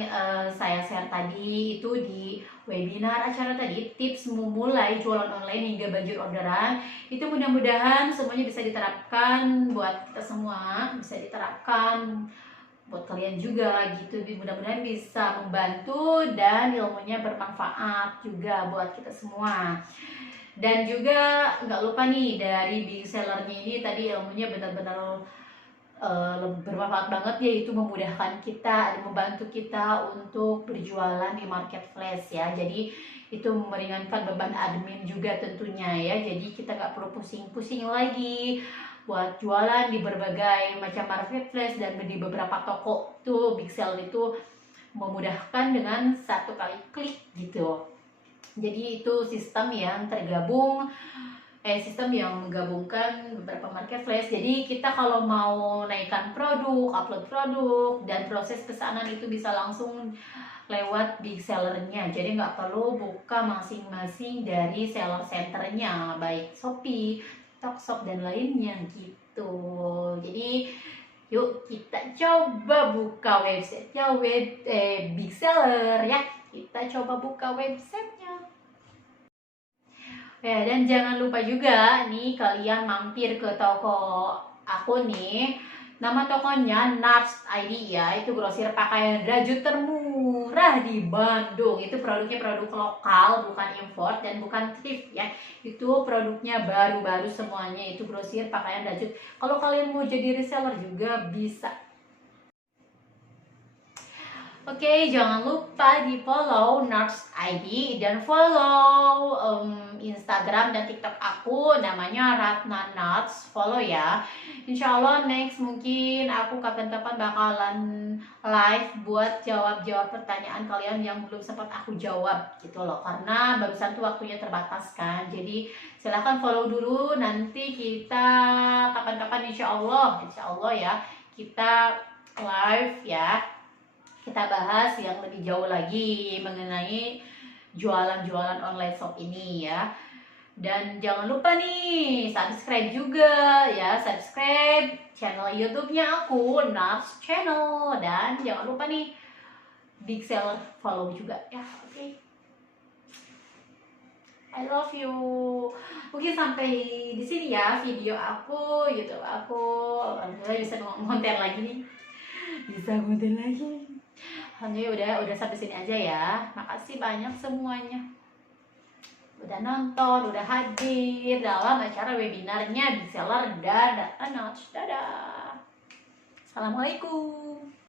saya share tadi itu di webinar acara tadi, tips memulai jualan online hingga banjir orderan. Itu mudah-mudahan semuanya bisa diterapkan buat kita semua, bisa diterapkan buat kalian juga gitu. Mudah-mudahan bisa membantu dan ilmunya bermanfaat juga buat kita semua. Dan juga nggak lupa nih, dari big sellernya ini tadi ilmunya benar-benar bermanfaat banget, yaitu memudahkan kita, membantu kita untuk berjualan di marketplace ya. Jadi itu meringankan beban admin juga tentunya ya. Jadi kita nggak perlu pusing-pusing lagi buat jualan di berbagai macam marketplace dan di beberapa toko tuh. Big Sale itu memudahkan dengan satu kali klik gitu. Jadi itu sistem yang tergabung, sistem yang menggabungkan beberapa marketplace. Jadi kita kalau mau naikkan produk, upload produk, dan proses pesanan itu bisa langsung lewat big sellernya. Jadi nggak perlu buka masing-masing dari seller centernya, baik Shopee, Tokshop, dan lainnya gitu. Jadi yuk kita coba buka websitenya big seller ya. Kita coba buka websitenya. Ya, dan jangan lupa juga nih kalian mampir ke toko aku nih. Nama tokonya Nars ID ya, itu grosir pakaian rajut termurah di Bandung. Itu produknya produk lokal, bukan import dan bukan thrift ya. Itu produknya baru-baru semuanya, itu grosir pakaian rajut. Kalau kalian mau jadi reseller juga bisa. Oke, jangan lupa di follow Nars ID dan follow Instagram dan TikTok aku, namanya Ratna Nars. Follow ya. Insya Allah next mungkin aku kapan-kapan bakalan live buat jawab-jawab pertanyaan kalian yang belum sempat aku jawab gitu loh. Karena barusan tuh waktunya terbatas kan. Jadi silahkan follow dulu. Nanti kita kapan-kapan insya Allah ya kita live ya. Kita bahas yang lebih jauh lagi mengenai jualan-jualan online shop ini ya. Dan jangan lupa nih subscribe juga ya, subscribe channel YouTube-nya aku, Nars Channel. Dan jangan lupa nih big seller follow juga ya. Oke. I love you. Mungkin sampai di sini ya video aku gitu. Aku alhamdulillah bisa ngonten lagi nih. Bisa ngonten lagi. Alhamdulillah udah sampai sini aja ya. Makasih banyak semuanya. Udah nonton, udah hadir dalam acara webinarnya Big Seller dan Data Notch. Dadah. Assalamualaikum.